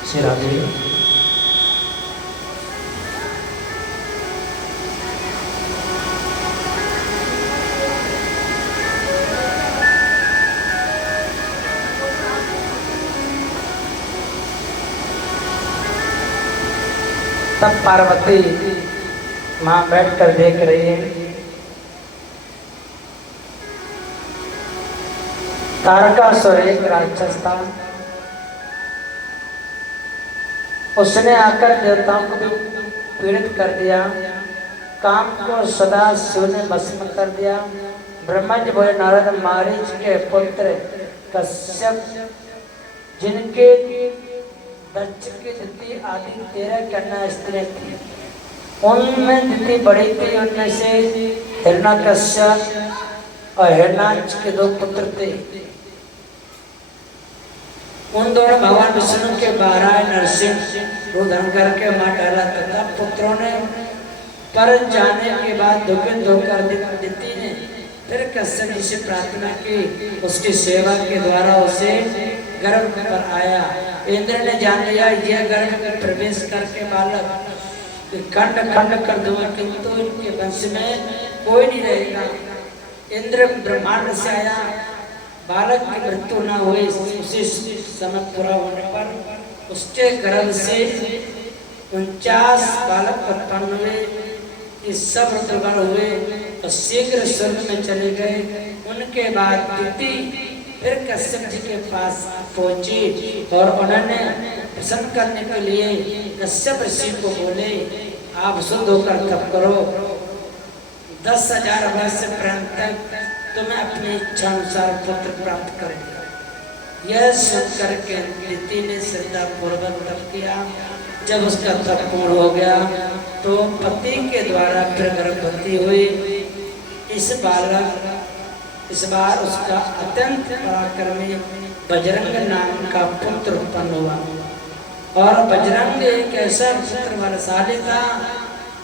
सिराजे तब पार्वती मां बैठकर देख रही है। तारकासुर एक राक्षस था। उसने आकर देवताओं को भी पीड़ित कर दिया। काम को सदा शिव ने भस्म कर दिया। ब्रह्मा जी बोले, नारद मारीच के पुत्र कश्यप, जिनके दक्ष की दिति आदि 13 कन्या स्त्री थी, उनमें दिति बड़ी थी। उनमें से हिरण्यकश्यप और हिरण्याक्ष के 2 पुत्र थे। उन दोनों भगवान विष्णु के 12 नरसिंह रूप धारण करके मार डाला तथा पुत्रों ने पर जाने के बाद दुखित होकर दिति ने फिर कश्यप जी से प्रार्थना की। उसकी सेवा के द्वारा उसे गर्भ पर आया। इंद्र ने जान लिया यह गर्भ में प्रवेश करके बालक खंड खंड कर दूंगा, किंतु इनके वंश में कोई नहीं रहेगा। इंद्र ब्रह्मांड से आया, बालक की मृत्यु न हुई। उसी समय पूरा होने पर उसके गर्भ से 49 बालक उत्पन्न हुए। इस सब ऋतुगण हुए और शीघ्र स्वर्ग में चले गए। उनके बाद दिति फिर कश्यप जी के पास पहुंची और उन्होंने प्रसन्न करने के लिए कश्यप ऋषि को बोले, आप शुद्ध होकर तप करो, 10,000 वर्ष पर्यंत तक तुम्हें अपनी इच्छा अनुसार पुत्र प्राप्त करेंगे। यह सुन करके दिति ने श्रद्धा पूर्वक तप किया। जब उसका तप पूर्ण हो गया तो पति के द्वारा फिर गर्भवती हुई। इस बार उसका अत्यंत पराक्रमी बजरंग नाम का पुत्र उत्पन्न हुआ। और बजरंग एक ऐसा पुत्र बलशाली था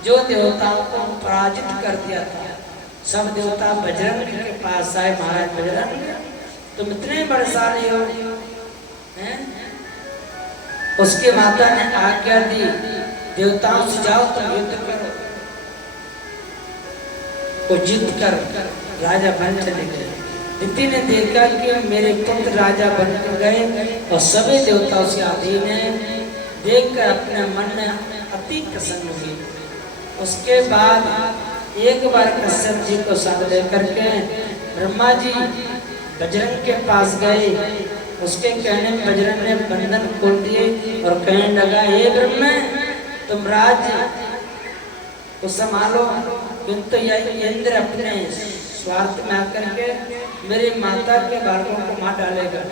जो देवताओं को पराजित कर दिया था। सब देवता बजरंग के पास आए, महाराज बजरंग तुम इतने बलशाली हो हैं? उसकी माता ने आज्ञा दी, देवताओं से जाओ तुम युद्ध करो। वो जीत कर राजा बन चले गए। दिति ने देखा कि मेरे पुत्र राजा बन गए और सभी देवता उसके अधीन हैं। देखकर अपने मन में अति प्रसन्न हुई। उसके बाद एक बार कश्यप जी को साथ लेकर के ब्रह्मा जी बजरंग के पास गए। उसके कहने में बजरंग ने बंधन खोल दिए और कहने लगा, हे ब्रह्मा तुम राज्य को संभालो, किंतु यह इंद्र अपने स्वार्थ में आकर के मेरी माता के बालकों को मार डालेगा।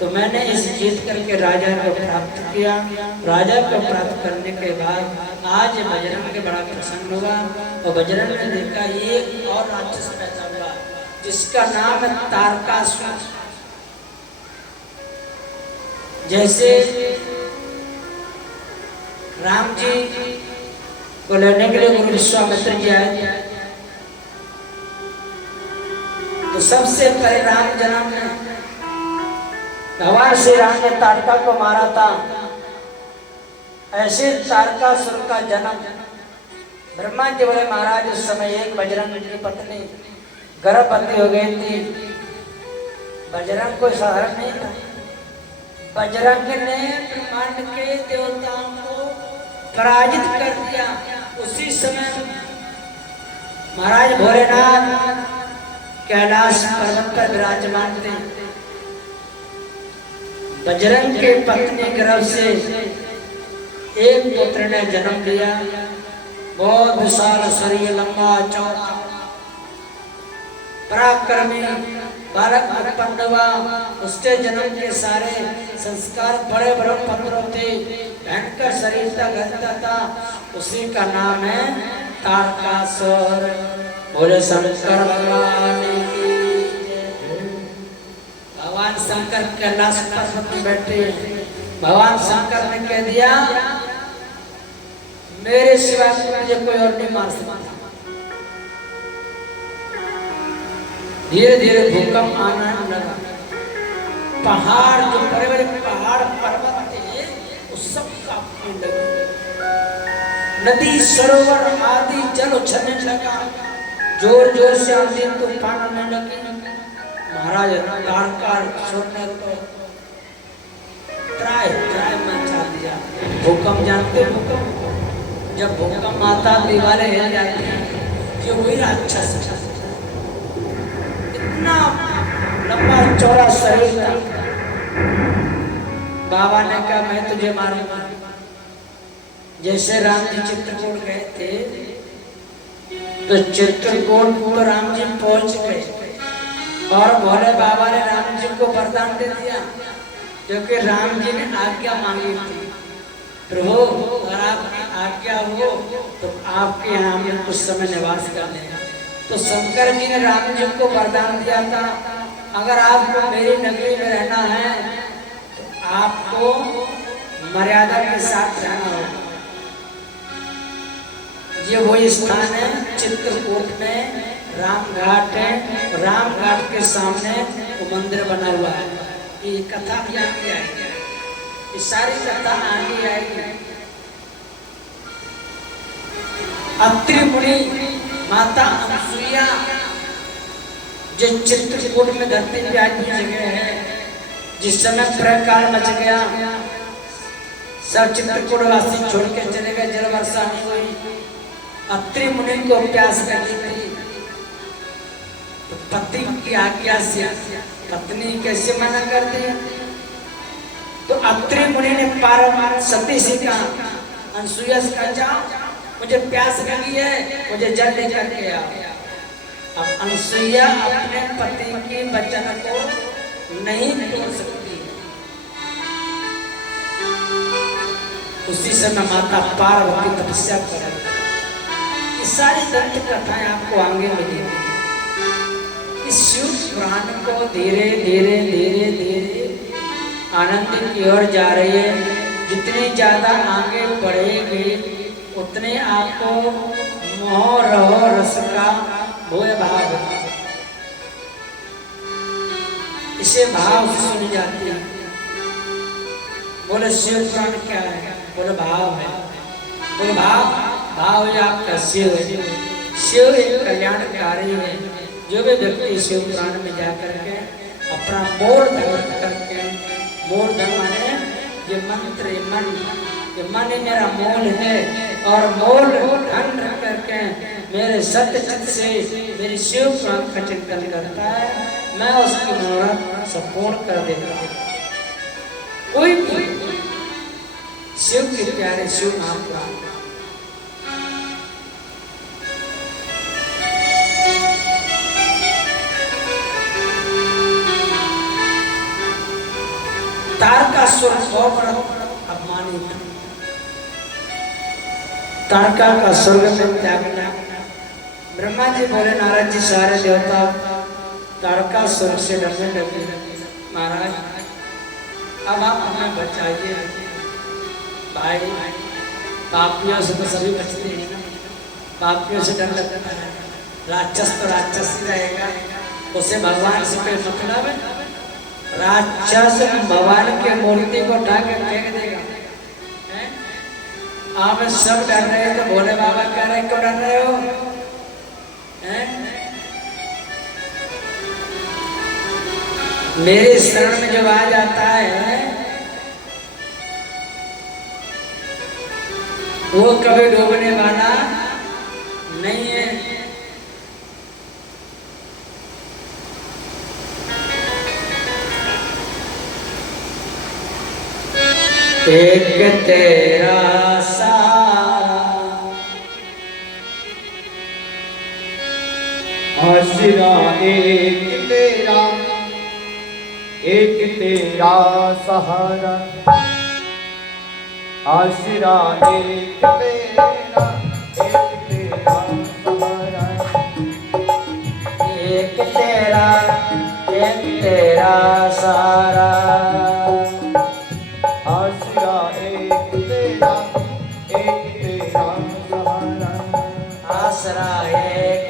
तो मैंने इस जीत करके राजा को प्राप्त किया। राजा को प्राप्त करने के बाद आज बजरंग के बड़ा प्रसन्न हुआ और बजरंग ने देखा एक और राक्षस पैदा हुआ जिसका नाम है तारकासुर। जैसे राम जी को लेने के लिए गुरु विश्वामित्र जी आए तो सबसे पहले राम जन्म में भगवान श्री राम ने तारका को मारा था। ऐसे तारकासुर का जन्म ब्रह्मा जी बोले महाराज उस समय एक बजरंग की पत्नी गर्भवती हो गई थी। बजरंग कोई साधारण नहीं था। बजरंग ने ब्रह्मांड के देवताओं को पराजित कर दिया। उसी समय महाराज भोलेनाथ कैलाश पर्वत पर विराजमान थे। बजरंग के पत्नी गर्भ से एक पुत्र ने जन्म लिया। बहुत विशाल शरीर, लंबा चौड़ा पराक्रमी बालक उत्पन्न हुआ। उसके जन्म के सारे संस्कार बड़े बड़े पत्रों थे, भयंकर शरीर तक रहता था। उसी का नाम है तारकासुर। बोले शंकर भगवान की। भगवान शंकर कैलाश पर्वत में बैठे। भगवान शंकर ने कह दिया मेरे सिवा मुझे कोई और नहीं मार सकता। धीरे धीरे भूकंप आना लगा। पहाड़ जो बड़े बड़े पहाड़ पर्वत थे वो सब कांपने लगे। नदी सरोवर आदि जल उछलने लगा। जोर जोर से आंधी तूफान आने लगी। महाराज तारकासुर ने तो त्राय मचा दिया। भूकंप जानते हो? भूकंप जब भूकंप आता दीवारें हिल जाती हैं। ये वही राक्षस इतना लंबा चौड़ा शरीर था। बाबा ने कहा मैं तुझे मारूंगा। जैसे राम जी चित्रकूट गए थे तो चित्रकूट को राम जी पहुंच गए और भोले बाबा ने राम जी को वरदान दे दिया क्योंकि राम जी ने आज्ञा मांगी थी। प्रभु अगर आपकी आज्ञा हो तो आपके यहाँ में कुछ समय निवास कर लेगा। तो शंकर जी ने राम जी को वरदान दिया था अगर आपको मेरी नगरी में रहना है तो आपको मर्यादा के साथ रहना होगा। ये वही स्थान है चित्रकूट में राम घाट है। राम घाट के सामने वो मंदिर बना हुआ है। ये कथा भी आगे आएगी। ये सारी कथा आगे आएगी। अत्रि मुनि माता अनसुईया जो चित्रकूट में धरती पे आज भी जगह है। जिस समय प्रकाल मच गया सब चित्रकूट वासी छोड़ के चले गए। जल वर्षा नहीं हुई। अत्रि मुनि को प्यास लगी थी तो पति की आज्ञा से पत्नी कैसे मना कर दी। तो अत्रि मुनि ने पार्वती सती से कहा अनसुईया से कहा जाओ मुझे प्यास लगी है मुझे जल लेकर के आओ। अब अनसुईया अपने पति के वचन को नहीं तोड़ सकती। उसी समय माता पार्वती तपस्या कर रही। सारी दंत कथाएं आपको आगे मिलेंगी। इस शिव पुराण को धीरे धीरे धीरे धीरे आनंद की ओर जा रही है। जितनी ज्यादा आगे बढ़ेगी उतने आपको मोह रहो रस का भोय भाव इसे भाव से सुनी जाती है। बोले शिव पुराण क्या है? बोले भाव है। बोले भाव या आपका शिव है। शिव एक कल्याणकारी है। जो भी व्यक्ति शिव पुराण में जाकर के अपना मूल धन करके, मूल धन माने ये मंत्र ये मन ही मेरा मूल है और मूल धन रख करके मेरे सत्य चित्त से मेरी शिव पुराण का चिंतन करता है मैं उसकी मनोरथ संपूर्ण कर देता हूँ। कोई भी शिव के प्यारे शिव महापुराण तारकासुर बहुत बड़ा अपमानित, तारका का स्वर्ग में त्यागना। ब्रह्मा जी बोले नारद जी सारे देवता तारकासुर से डरने लगे। महाराज अब आप हमें बचाइए भाई, पापियों से तो सभी बचते हैं ना, पापियों से डर लगता है। राक्षस तो राक्षस ही रहेगा, उसे भगवान से कोई मतलब है? राक्षस भगवान के मूर्ति को उठा के फेंक देगा। आप सब डर रहे हैं तो भोले बाबा कह रहे क्यों डर रहे हो? मेरे शरण में जब आ जाता है वो कभी डूबने वाला नहीं है। एक तेरा सहारा, आसरा एक तेरा सहारा, आसरा एक तेरा सहारा, एक तेरा सहारा, आसरा एक तेरा सहारा, आसरा एक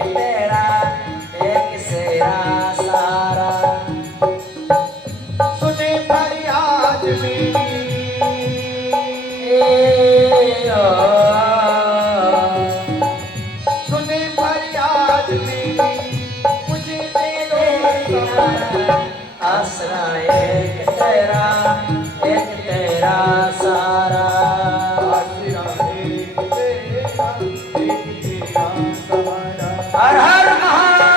तेरा सहारा। सुने फरियाद मेरी, सुने फरियाद मेरी, मुझे दे दो सहारा। आसरा एक तेरा सहारा, आसरा एक तेरा सहारा। हर हर महादेव।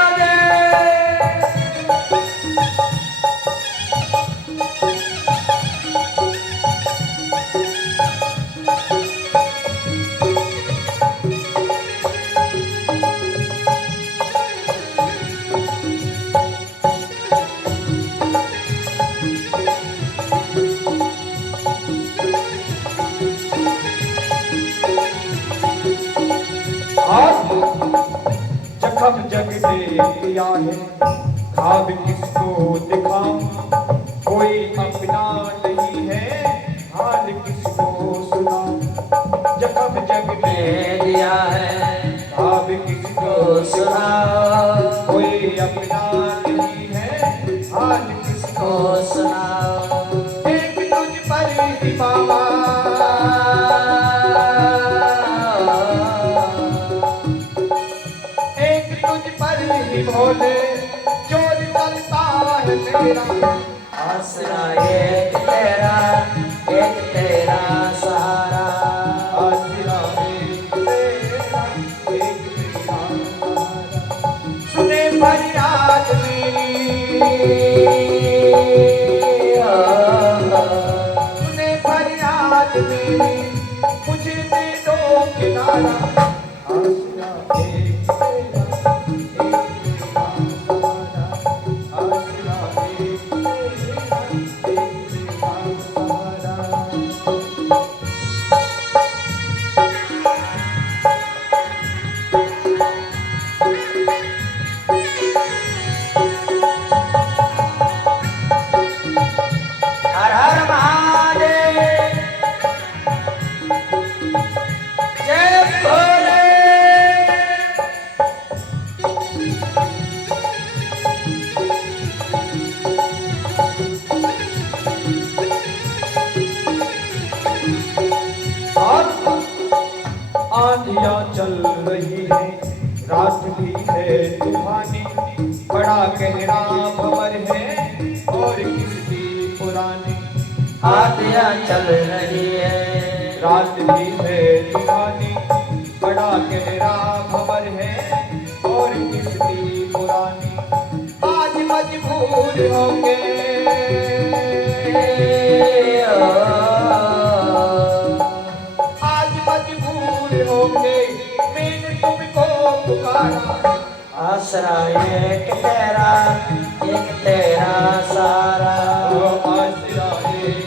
जखम जग दे दिया है, खाब किसको दिखाऊं, कोई अपना नहीं है, हाल किसको सुनाऊं। जखम जग दे दिया है खाब किसको सुनाओ, कोई अपना नहीं है, हाल किसको सुनाओ। एक तुझ पर दीवाना, भोले चोर चलता है मेरा। आसरा एक तेरा सहारा, आसरा एक तेरा सहारा। सुने फरियाद मेरी, सुने फरियाद मेरी, मुझे दे दो किनारा। आसरा एक तेरा हर हर महादेव। जय भोले। आंधियां चल रही है, रात भी है तूफानी, बड़ा गहरा भंवर है और किसकी पुरानी। आंधियां चल रही है, रात भी है तूफानी, बड़ा गहरा भंवर है और किसकी पुरानी। आज मजबूर होके, होके मैंने तुमको पुकारा। आसरा एक तेरा सहारा, आसरा एक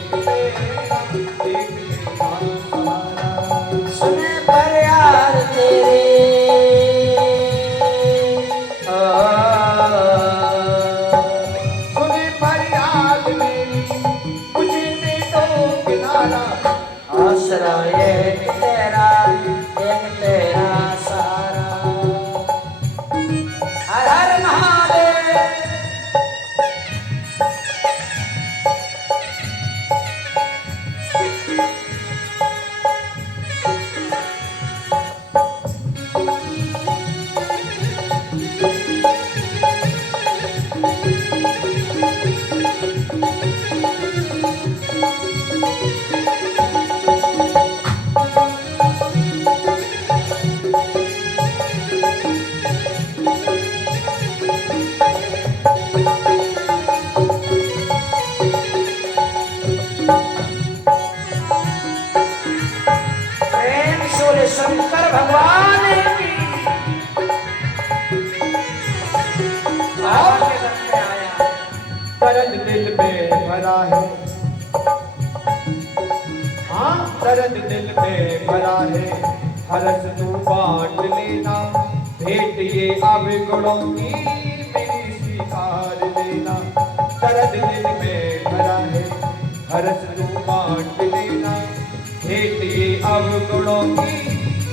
आसरा एक तेरा सारा। हर हर महादेव। शंकर भगवान की दर्द दिल में भरा है, हाँ दर्द दिल में भरा है, हरस तू बांट लेना, भेंट ये अवगुणों की मेरी स्वीकार लेना। दर्द दिल में भरा है, हरस तू बांट लेना, भेंट ये अवगुणों की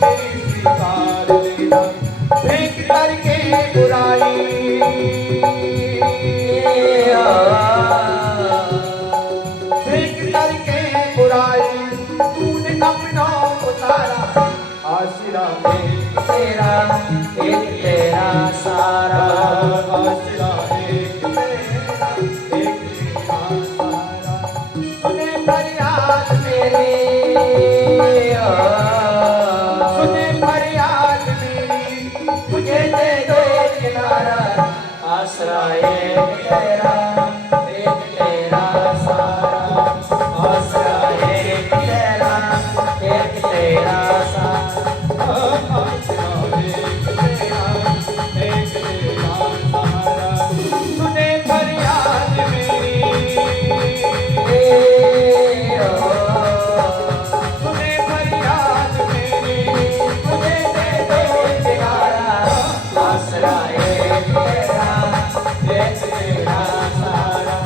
मेरी स्वीकार लेना। भेंट करके बुराई, भेंट करके बुराई, तूने अपनों को तारा, आसरा एक तेरा सारा। आसरा एक तेरा सारा। सुने फरियाद मेरी, सुने फरियाद मेरी, मुझे दे दो किनारा। आसरा एक तेरा सारा। आसरा एक तेरा सारा। सुने फरियाद मेरी, सुने फरियाद मेरी, मुझे दे दो किनारा। आसरा एक तेरा सारा।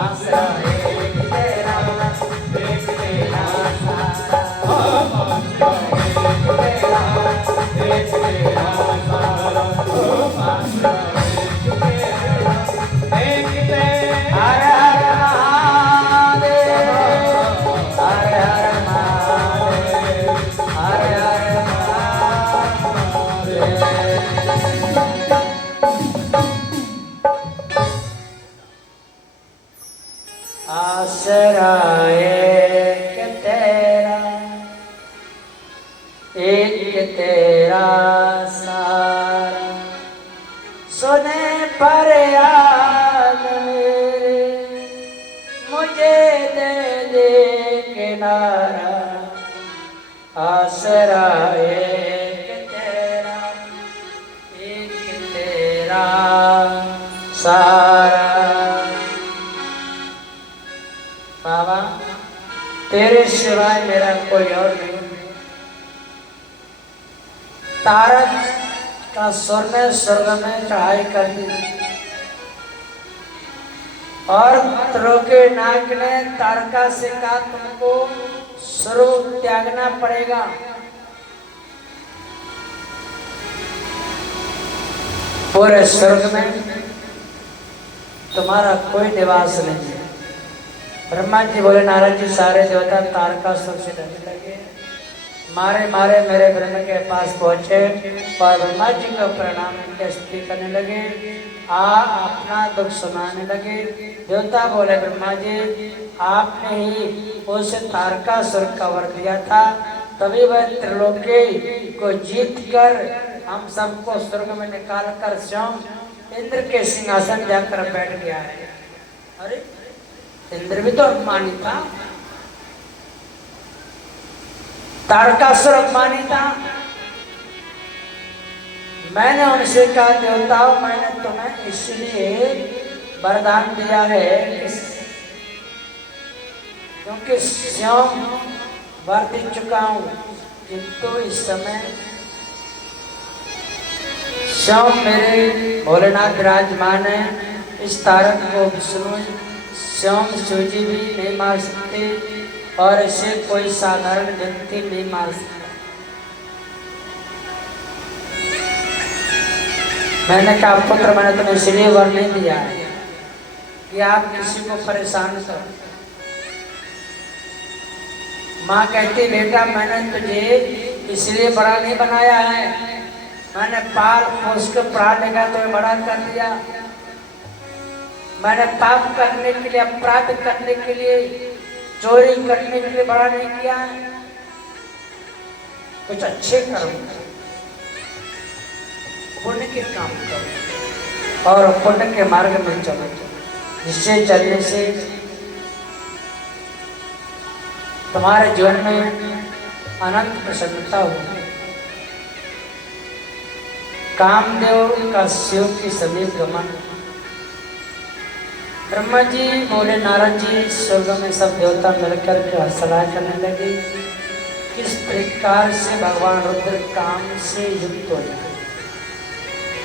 आसरा एक तेरा हर हर महादेव। हर हर महादेव। हर हर महादेव। आसरा एक तेरा सारा। सुने फरियाद मेरे, मुझे दे दे किनारा। आसरा एक तेरा सारा। बाबा तेरे सिवाय मेरा कोई और नहीं। तारक का स्वर्ग में चढ़ाई कर दी और त्रोके नाग ने तारका से कहा तुमको स्वर्ग त्यागना पड़ेगा। पूरे स्वर्ग में तुम्हारा कोई निवास नहीं है। ब्रह्मा जी बोले नारद जी सारे देवता तारका स्वर्ग से डरने लगे, मारे मारे मेरे ब्रह्म के पास पहुंचे और ब्रह्मा जी को प्रणाम करके स्तुति करने लगे, अपना दुख सुनाने लगे। देवता बोले ब्रह्मा जी आपने ही उसे तारका स्वर्ग का वर दिया था, तभी वह त्रिलोकी को जीत कर हम सबको स्वर्ग में निकाल कर स्वयं इंद्र के सिंहासन जाकर बैठ गया है। अरे इंद्र भी तो अभिमानी था, तारकासुर अभिमानी था। मैंने उनसे कहा देवताओं मैंने तुम्हें इसलिए वरदान दिया है क्योंकि स्वयं वर दे चुका हूँ, किंतु इस समय स्वयं मेरे भोलेनाथ विराजमान है। इस तारक को विष्णु स्वयं शिवजी भी नहीं मार सकते, और इसे कोई साधारण व्यक्ति नहीं मार सकता। मैंने कहा पुत्र, मैंने तुम्हें इसलिए वर नहीं दिया है कि आप किसी को परेशान करो। माँ कहती बेटा, मैंने तुझे इसलिए बड़ा नहीं बनाया है, मैंने पाल पोस के पढ़ा लिखा तुम्हें बड़ा कर दिया। मैंने पाप करने के लिए, अपराध करने के लिए, चोरी करने के लिए बड़ा नहीं किया है। कुछ अच्छे कर्म करो, पुण्य के काम करो और पुण्य के मार्ग में चलो, जिससे चलने से तुम्हारे जीवन में अनंत प्रसन्नता होगी। कामदेव का शिव की समीप गमन। ब्रह्मा जी बोले नारद जी, स्वर्ग में सब देवता मिलकर के सलाह करने लगे किस प्रकार से भगवान रुद्र काम से युक्त हो जाए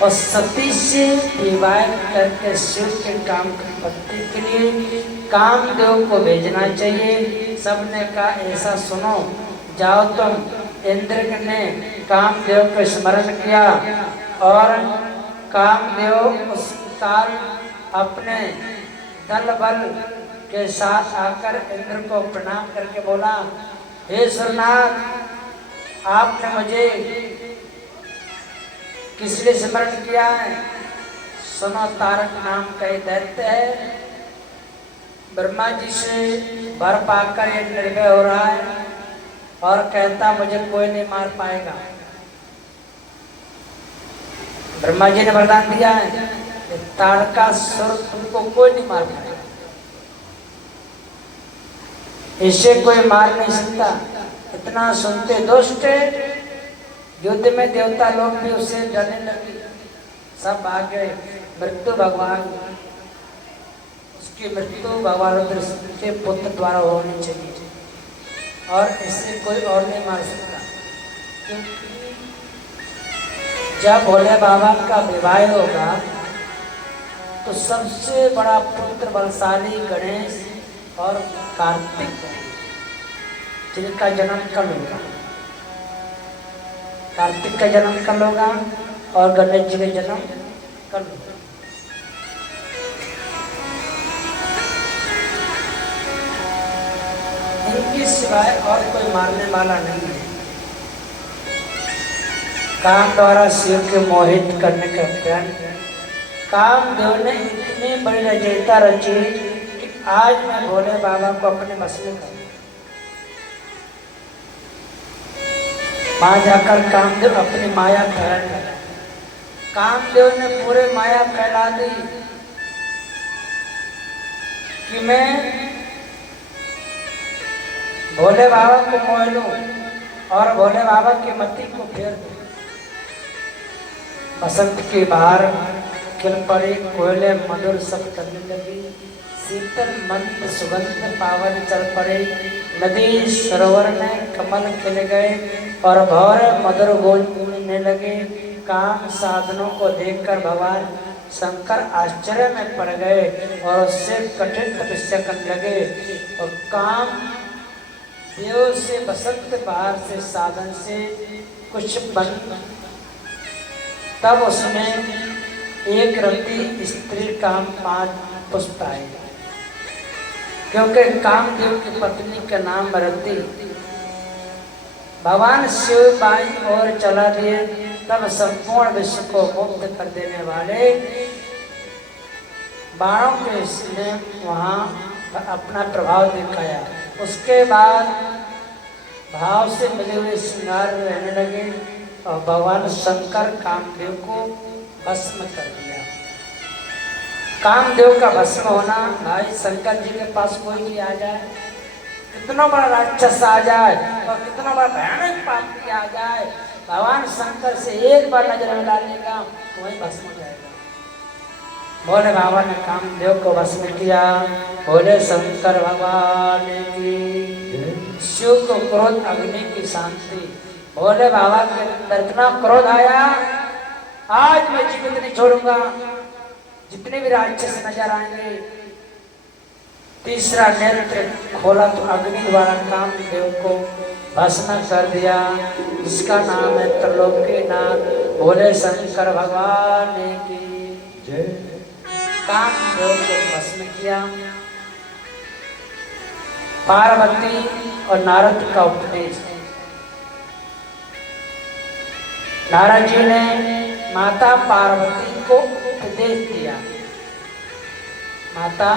और सती से विवाह करके शिव के काम की पत्ति के लिए कामदेव को भेजना चाहिए। सबने कहा ऐसा सुनो, जाओ तुम। इंद्र ने कामदेव को स्मरण किया और कामदेव उस काल अपने दल बल के साथ आकर इंद्र को प्रणाम करके बोला, हे सुरनाथ, आपने मुझे किस लिए स्मरण किया है? सुनो, तारक नाम का एक दैत्य है, ब्रह्मा जी से वर पाकर ये निर्भय हो रहा है और कहता मुझे कोई नहीं मार पाएगा। ब्रह्मा जी ने वरदान दिया है, तारकासुर तुमको कोई नहीं मार पाएगा, इसे कोई मार नहीं सकता। इतना सुनते दुष्ट युद्ध में देवता लोग भी उससे डरने लगे, सब भाग गए। मृत्यु भगवान, उसकी मृत्यु भगवान रुद्र के पुत्र द्वारा होनी चाहिए और इसे कोई और नहीं मार सकता। क्योंकि जब भोले बाबा का विवाह होगा तो सबसे बड़ा पुत्र बलशाली गणेश और कार्तिक, जिनका जन्म कल होगा। कार्तिक का जन्म कल होगा और गणेश जी का जन्म कल होगा। इनके सिवाय और कोई मारने वाला नहीं है। काम द्वारा शिव के मोहित करने का प्रयास कामदेव ने इतनी बड़ी रचयिता रची कि आज मैं भोले बाबा को अपने बस में करूँ। वहां जाकर कामदेव अपनी माया फैला कर, कामदेव ने पूरे माया फैला दी कि मैं भोले बाबा को मोह लूं और भोले बाबा की मति को फेर दूं। बसंत की बहार खिल पड़ी, कोयले मधुर सब करने लगी, शीतल मंद सुगंध पावन चल पड़े, नदी सरोवर में कमल खिल गए और भौर मधुर गूंजने लगे। काम साधनों को देखकर भगवान शंकर आश्चर्य में पड़ गए और उससे कठिन तपस्या करने लगे और काम देव से बसंत बहार से साधन से कुछ बन। तब उसने एक रति स्त्री काम 5 पुष्प आए, क्योंकि कामदेव की पत्नी का नाम रति। भगवान शिव बाई और चला दिए, तब संपूर्ण विश्व को मुक्त कर देने वाले बाणों के इसने वहाँ अपना प्रभाव दिखाया। उसके बाद भाव से मिले हुए श्रृंगार रहने लगे और भगवान शंकर कामदेव को भस्म कर दिया। कामदेव का भस्म होना, भाई शंकर जी के पास कोई भी आ जाए, कितना बड़ा राक्षस आ जाए और कितना बड़ा भयानक पापी आ जाए, भगवान शंकर से एक बार नजर मिला लेगा वही भस्म हो जाएगा। भोले बाबा ने कामदेव को भस्म किया। भोले शंकर भगवान की। शिव को क्रोध अग्नि की शांति। भोले बाबा के अंदर इतना क्रोध आया, आज मैं जीवित नहीं छोड़ूंगा, जितने भी राक्षस नजर आएंगे तीसरा नेत्र खोला तो अग्नि द्वारा कामदेव को भस्म कर दिया। इसका नाम है त्रिलोकीनाथ। भोले शंकर भगवान की जय। कामदेव को भस्म किया। पार्वती और नारद का उपदेश। नारद जी ने माता पार्वती को उपदेश दिया। माता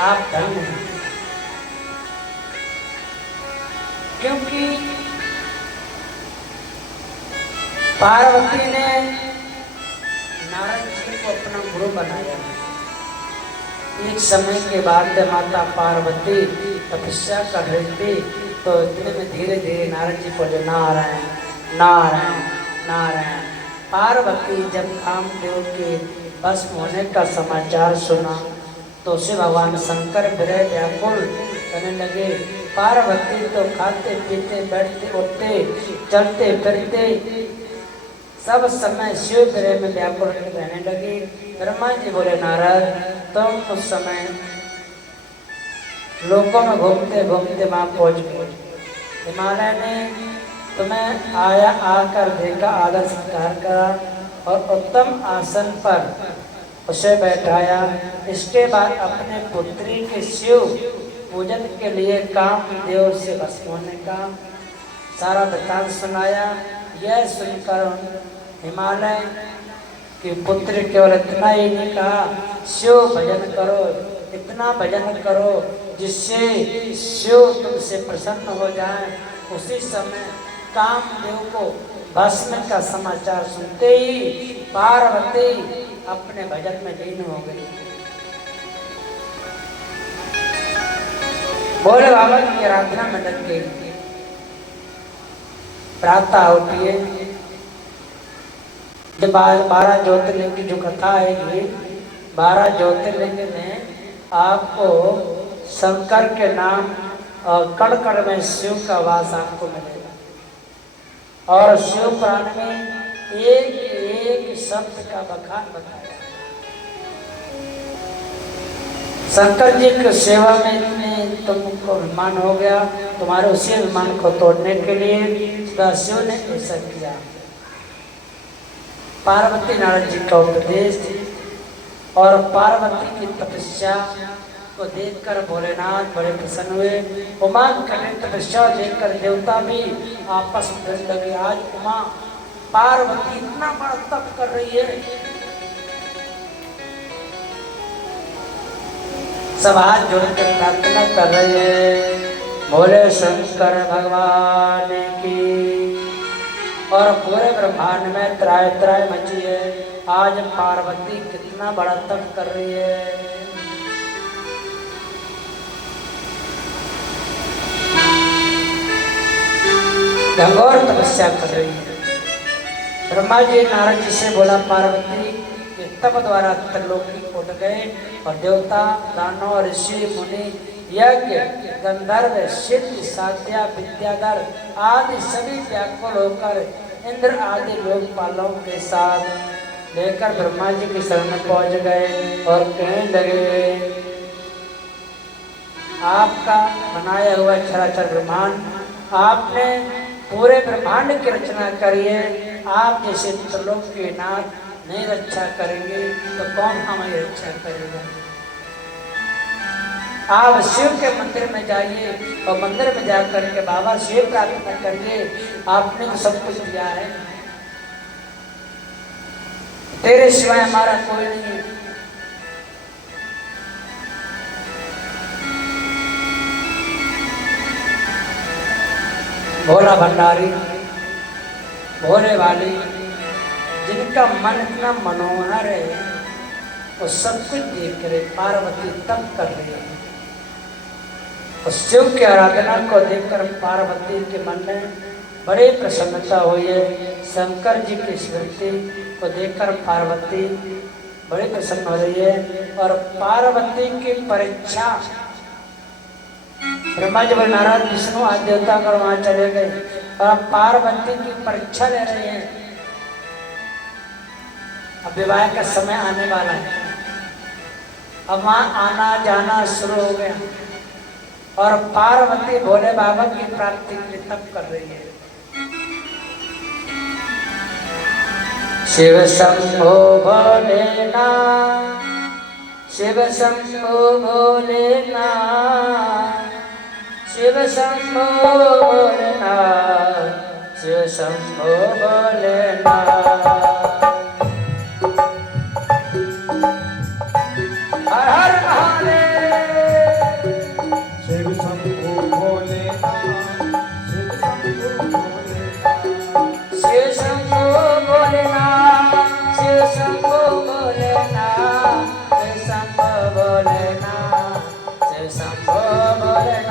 आप धन्य हैं, क्योंकि पार्वती ने नारद जी को अपना गुरु बनाया। एक समय के बाद माता पार्वती तपस्या कर रही थी, तो इतने में धीरे धीरे नारद जी बोले नारायण नारायण नारायण। पार्वती जब कामदेव के भस्म होने का समाचार सुना तो उसे भगवान शंकर विरह व्याकुल करने लगे। पार्वती तो खाते पीते बैठते उठते चलते फिरते सब समय शिव विरह में व्याकुल रहने लगी। ब्रह्मा जी बोले नारद तुम उस समय लोकों में घूमते घूमते वहां पहुंच गए। हिमालय ने तुम्हें आया आकर देखा, आदर सत्कार करा और उत्तम आसन पर उसे बैठाया। इसके बाद अपने पुत्री के शिव पूजन के लिए कामदेव से भस्म होने का सारा वृत्तांत सुनाया। यह सुनकर हिमालय की पुत्री केवल इतना ही नहीं कहा, शिव भजन करो, इतना भजन करो जिससे शिव तुमसे प्रसन्न हो जाए। उसी समय कामदेव को भस्म का समाचार सुनते ही पार्वती अपने भजन में लीन हो गई। भोले बाबा की आराधना में लग गई। प्रातः उठिए, जब 12 ज्योतिर्लिंग की जो कथा आएगी, 12 ज्योतिर्लिंग में आपको शंकर के नाम और कण कण में शिव का वास आपको मिलेगा। और शिव पुराण में एक एक शब्द का बखान बताया। शंकर जी की सेवा में तुमको अभिमान हो गया, तुम्हारे उसी अभिमान को तोड़ने के लिए शिव ने ऐसा किया। पार्वती नारद जी का उपदेश और पार्वती की तपस्या को देखकर भोलेनाथ बड़े प्रसन्न हुए। उमा की तपस्या देखकर देवता भी आपस में लड़ने लगे। आज उमा पार्वती इतना बड़ा तप कर रही है, सब हाथ जोड़कर प्रार्थना कर रहे हैं भोले शंकर भगवान की। और पूरे ब्रह्मांड में त्राय त्राय मची है। आज पार्वती कितना बड़ा तप कर रही है। घंघोर तपस्या कर रही है। ब्रह्मा जी नारद जी से बोला पार्वती के तप द्वारा त्रिलोकी उठ गए और देवता दानव ऋषि मुनि यज्ञ गंधर्व सिद्ध साध्या विद्याधर आदि सभी व्याकुल होकर इंद्र आदि लोकपालों के साथ लेकर ब्रह्मा जी की शरण में पहुंच गए और कहने लगे आपका बनाया हुआ चराचर ब्रह्मांड, आपने पूरे ब्रह्मांड की रचना करी है। आप जैसे त्रिलोक के नाथ नहीं रक्षा करेंगे तो कौन हमारी रक्षा करेगा। आप शिव के मंदिर में जाइए और मंदिर में जाकर के बाबा शिव प्रार्थना करिए, आपने तो सब कुछ दिया है, तेरे सिवाय हमारा कोई नहीं। भोला भंडारी भोले वाली जिनका मन इतना मनोहर है, वो सब कुछ देख कर पार्वती तप कर रही है। और शिव की आराधना को देखकर पार्वती के मन में बड़ी प्रसन्नता हुई है। शंकर जी की स्मृति को देखकर पार्वती बड़ी प्रसन्न हो रही है। और पार्वती की परीक्षा ब्रह्मा जी बोले नारद विष्णु आदि देवता कर वहां चले गए और अब पार्वती की परीक्षा ले रहे हैं। अब विवाह का समय आने वाला है। अब वहां आना जाना शुरू हो गया और पार्वती भोले बाबा की प्राप्ति के लिए तप कर रही है। शिव शंभो भोलेनाथ, शिव शंभो भोलेनाथ, शिव शंभो भोलेनाथ, शिव शंभो भोलेनाथ। हर हर महादेव। शिव शंभो भोलेनाथ, शिव शंभो भोलेनाथ, शिव शंभो भोलेनाथ, शिव शंभो भोलेनाथ, शिव शंभो भोलेनाथ, शिव शंभो भोलेनाथ।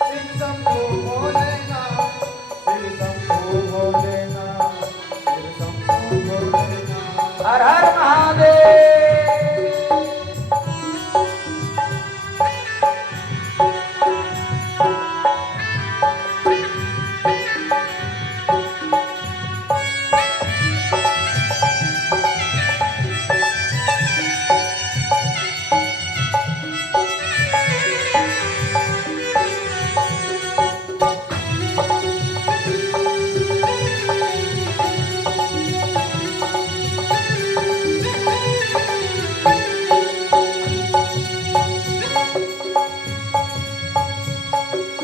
शिव शंभो भोलेनाथ, शिव शंभो भोलेनाथ, शिव शंभो भोलेनाथ, शिव शंभो भोलेनाथ। हर हर महादेव।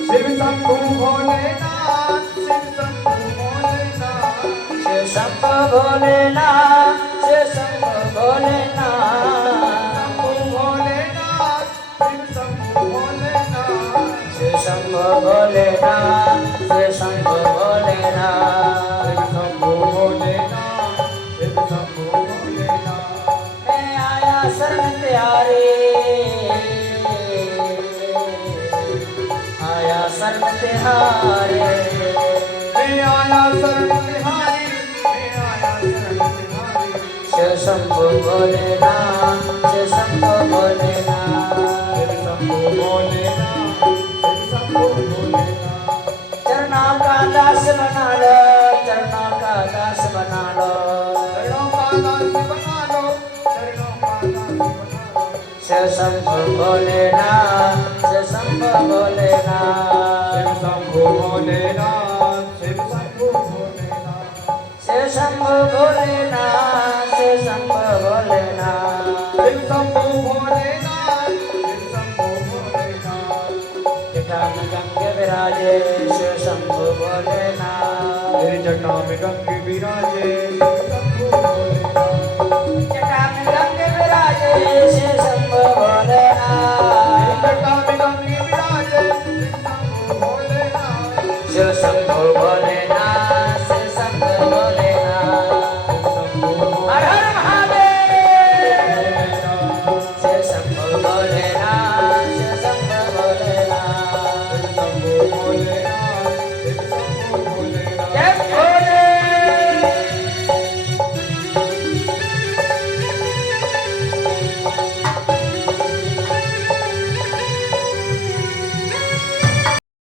शिव शंभो भोलेनाथ, शिव शंभो भोलेनाथ, शिव शंभो भोलेनाथ, शिव शंभो भोलेनाथ, शंभो भोलेनाथ, शिव शंभो भोलेनाथ, शिव शंभो भोलेनाथ, शिव शंभो भोलेनाथ। शिव शंभो भोलेनाथ, शिव शंभो भोलेनाथ। मैं आया शरण त्यारे, आया शरण तिहारे। मैं आया शरण तिहारी, मैं आया शरण तिहारी। शिव शंभो भोलेनाथ, शिव शंभो भोलेनाथ। शिव शंभो भोलेनाथ, शिव शंभो भोलेनाथ। चरणों का दास बना लो, चरणों का दास बना लो। चरणों का दास बना लो, चरणों का दास बना लो। शिव शंभो भोलेनाथ, शिव शंभो भोलेनाथ। शिव शंभो भोलेनाथ, शिव शंभो भोलेनाथ। शिव शंभो भोलेनाथ, शिव शंभो भोलेनाथ। शिव शंभो भोलेनाथ, शिव शंभो भोलेनाथ। जटा में गंगे विराजे, शिव शंभो भोलेनाथ। तेरी जटा में गंगे विराजे,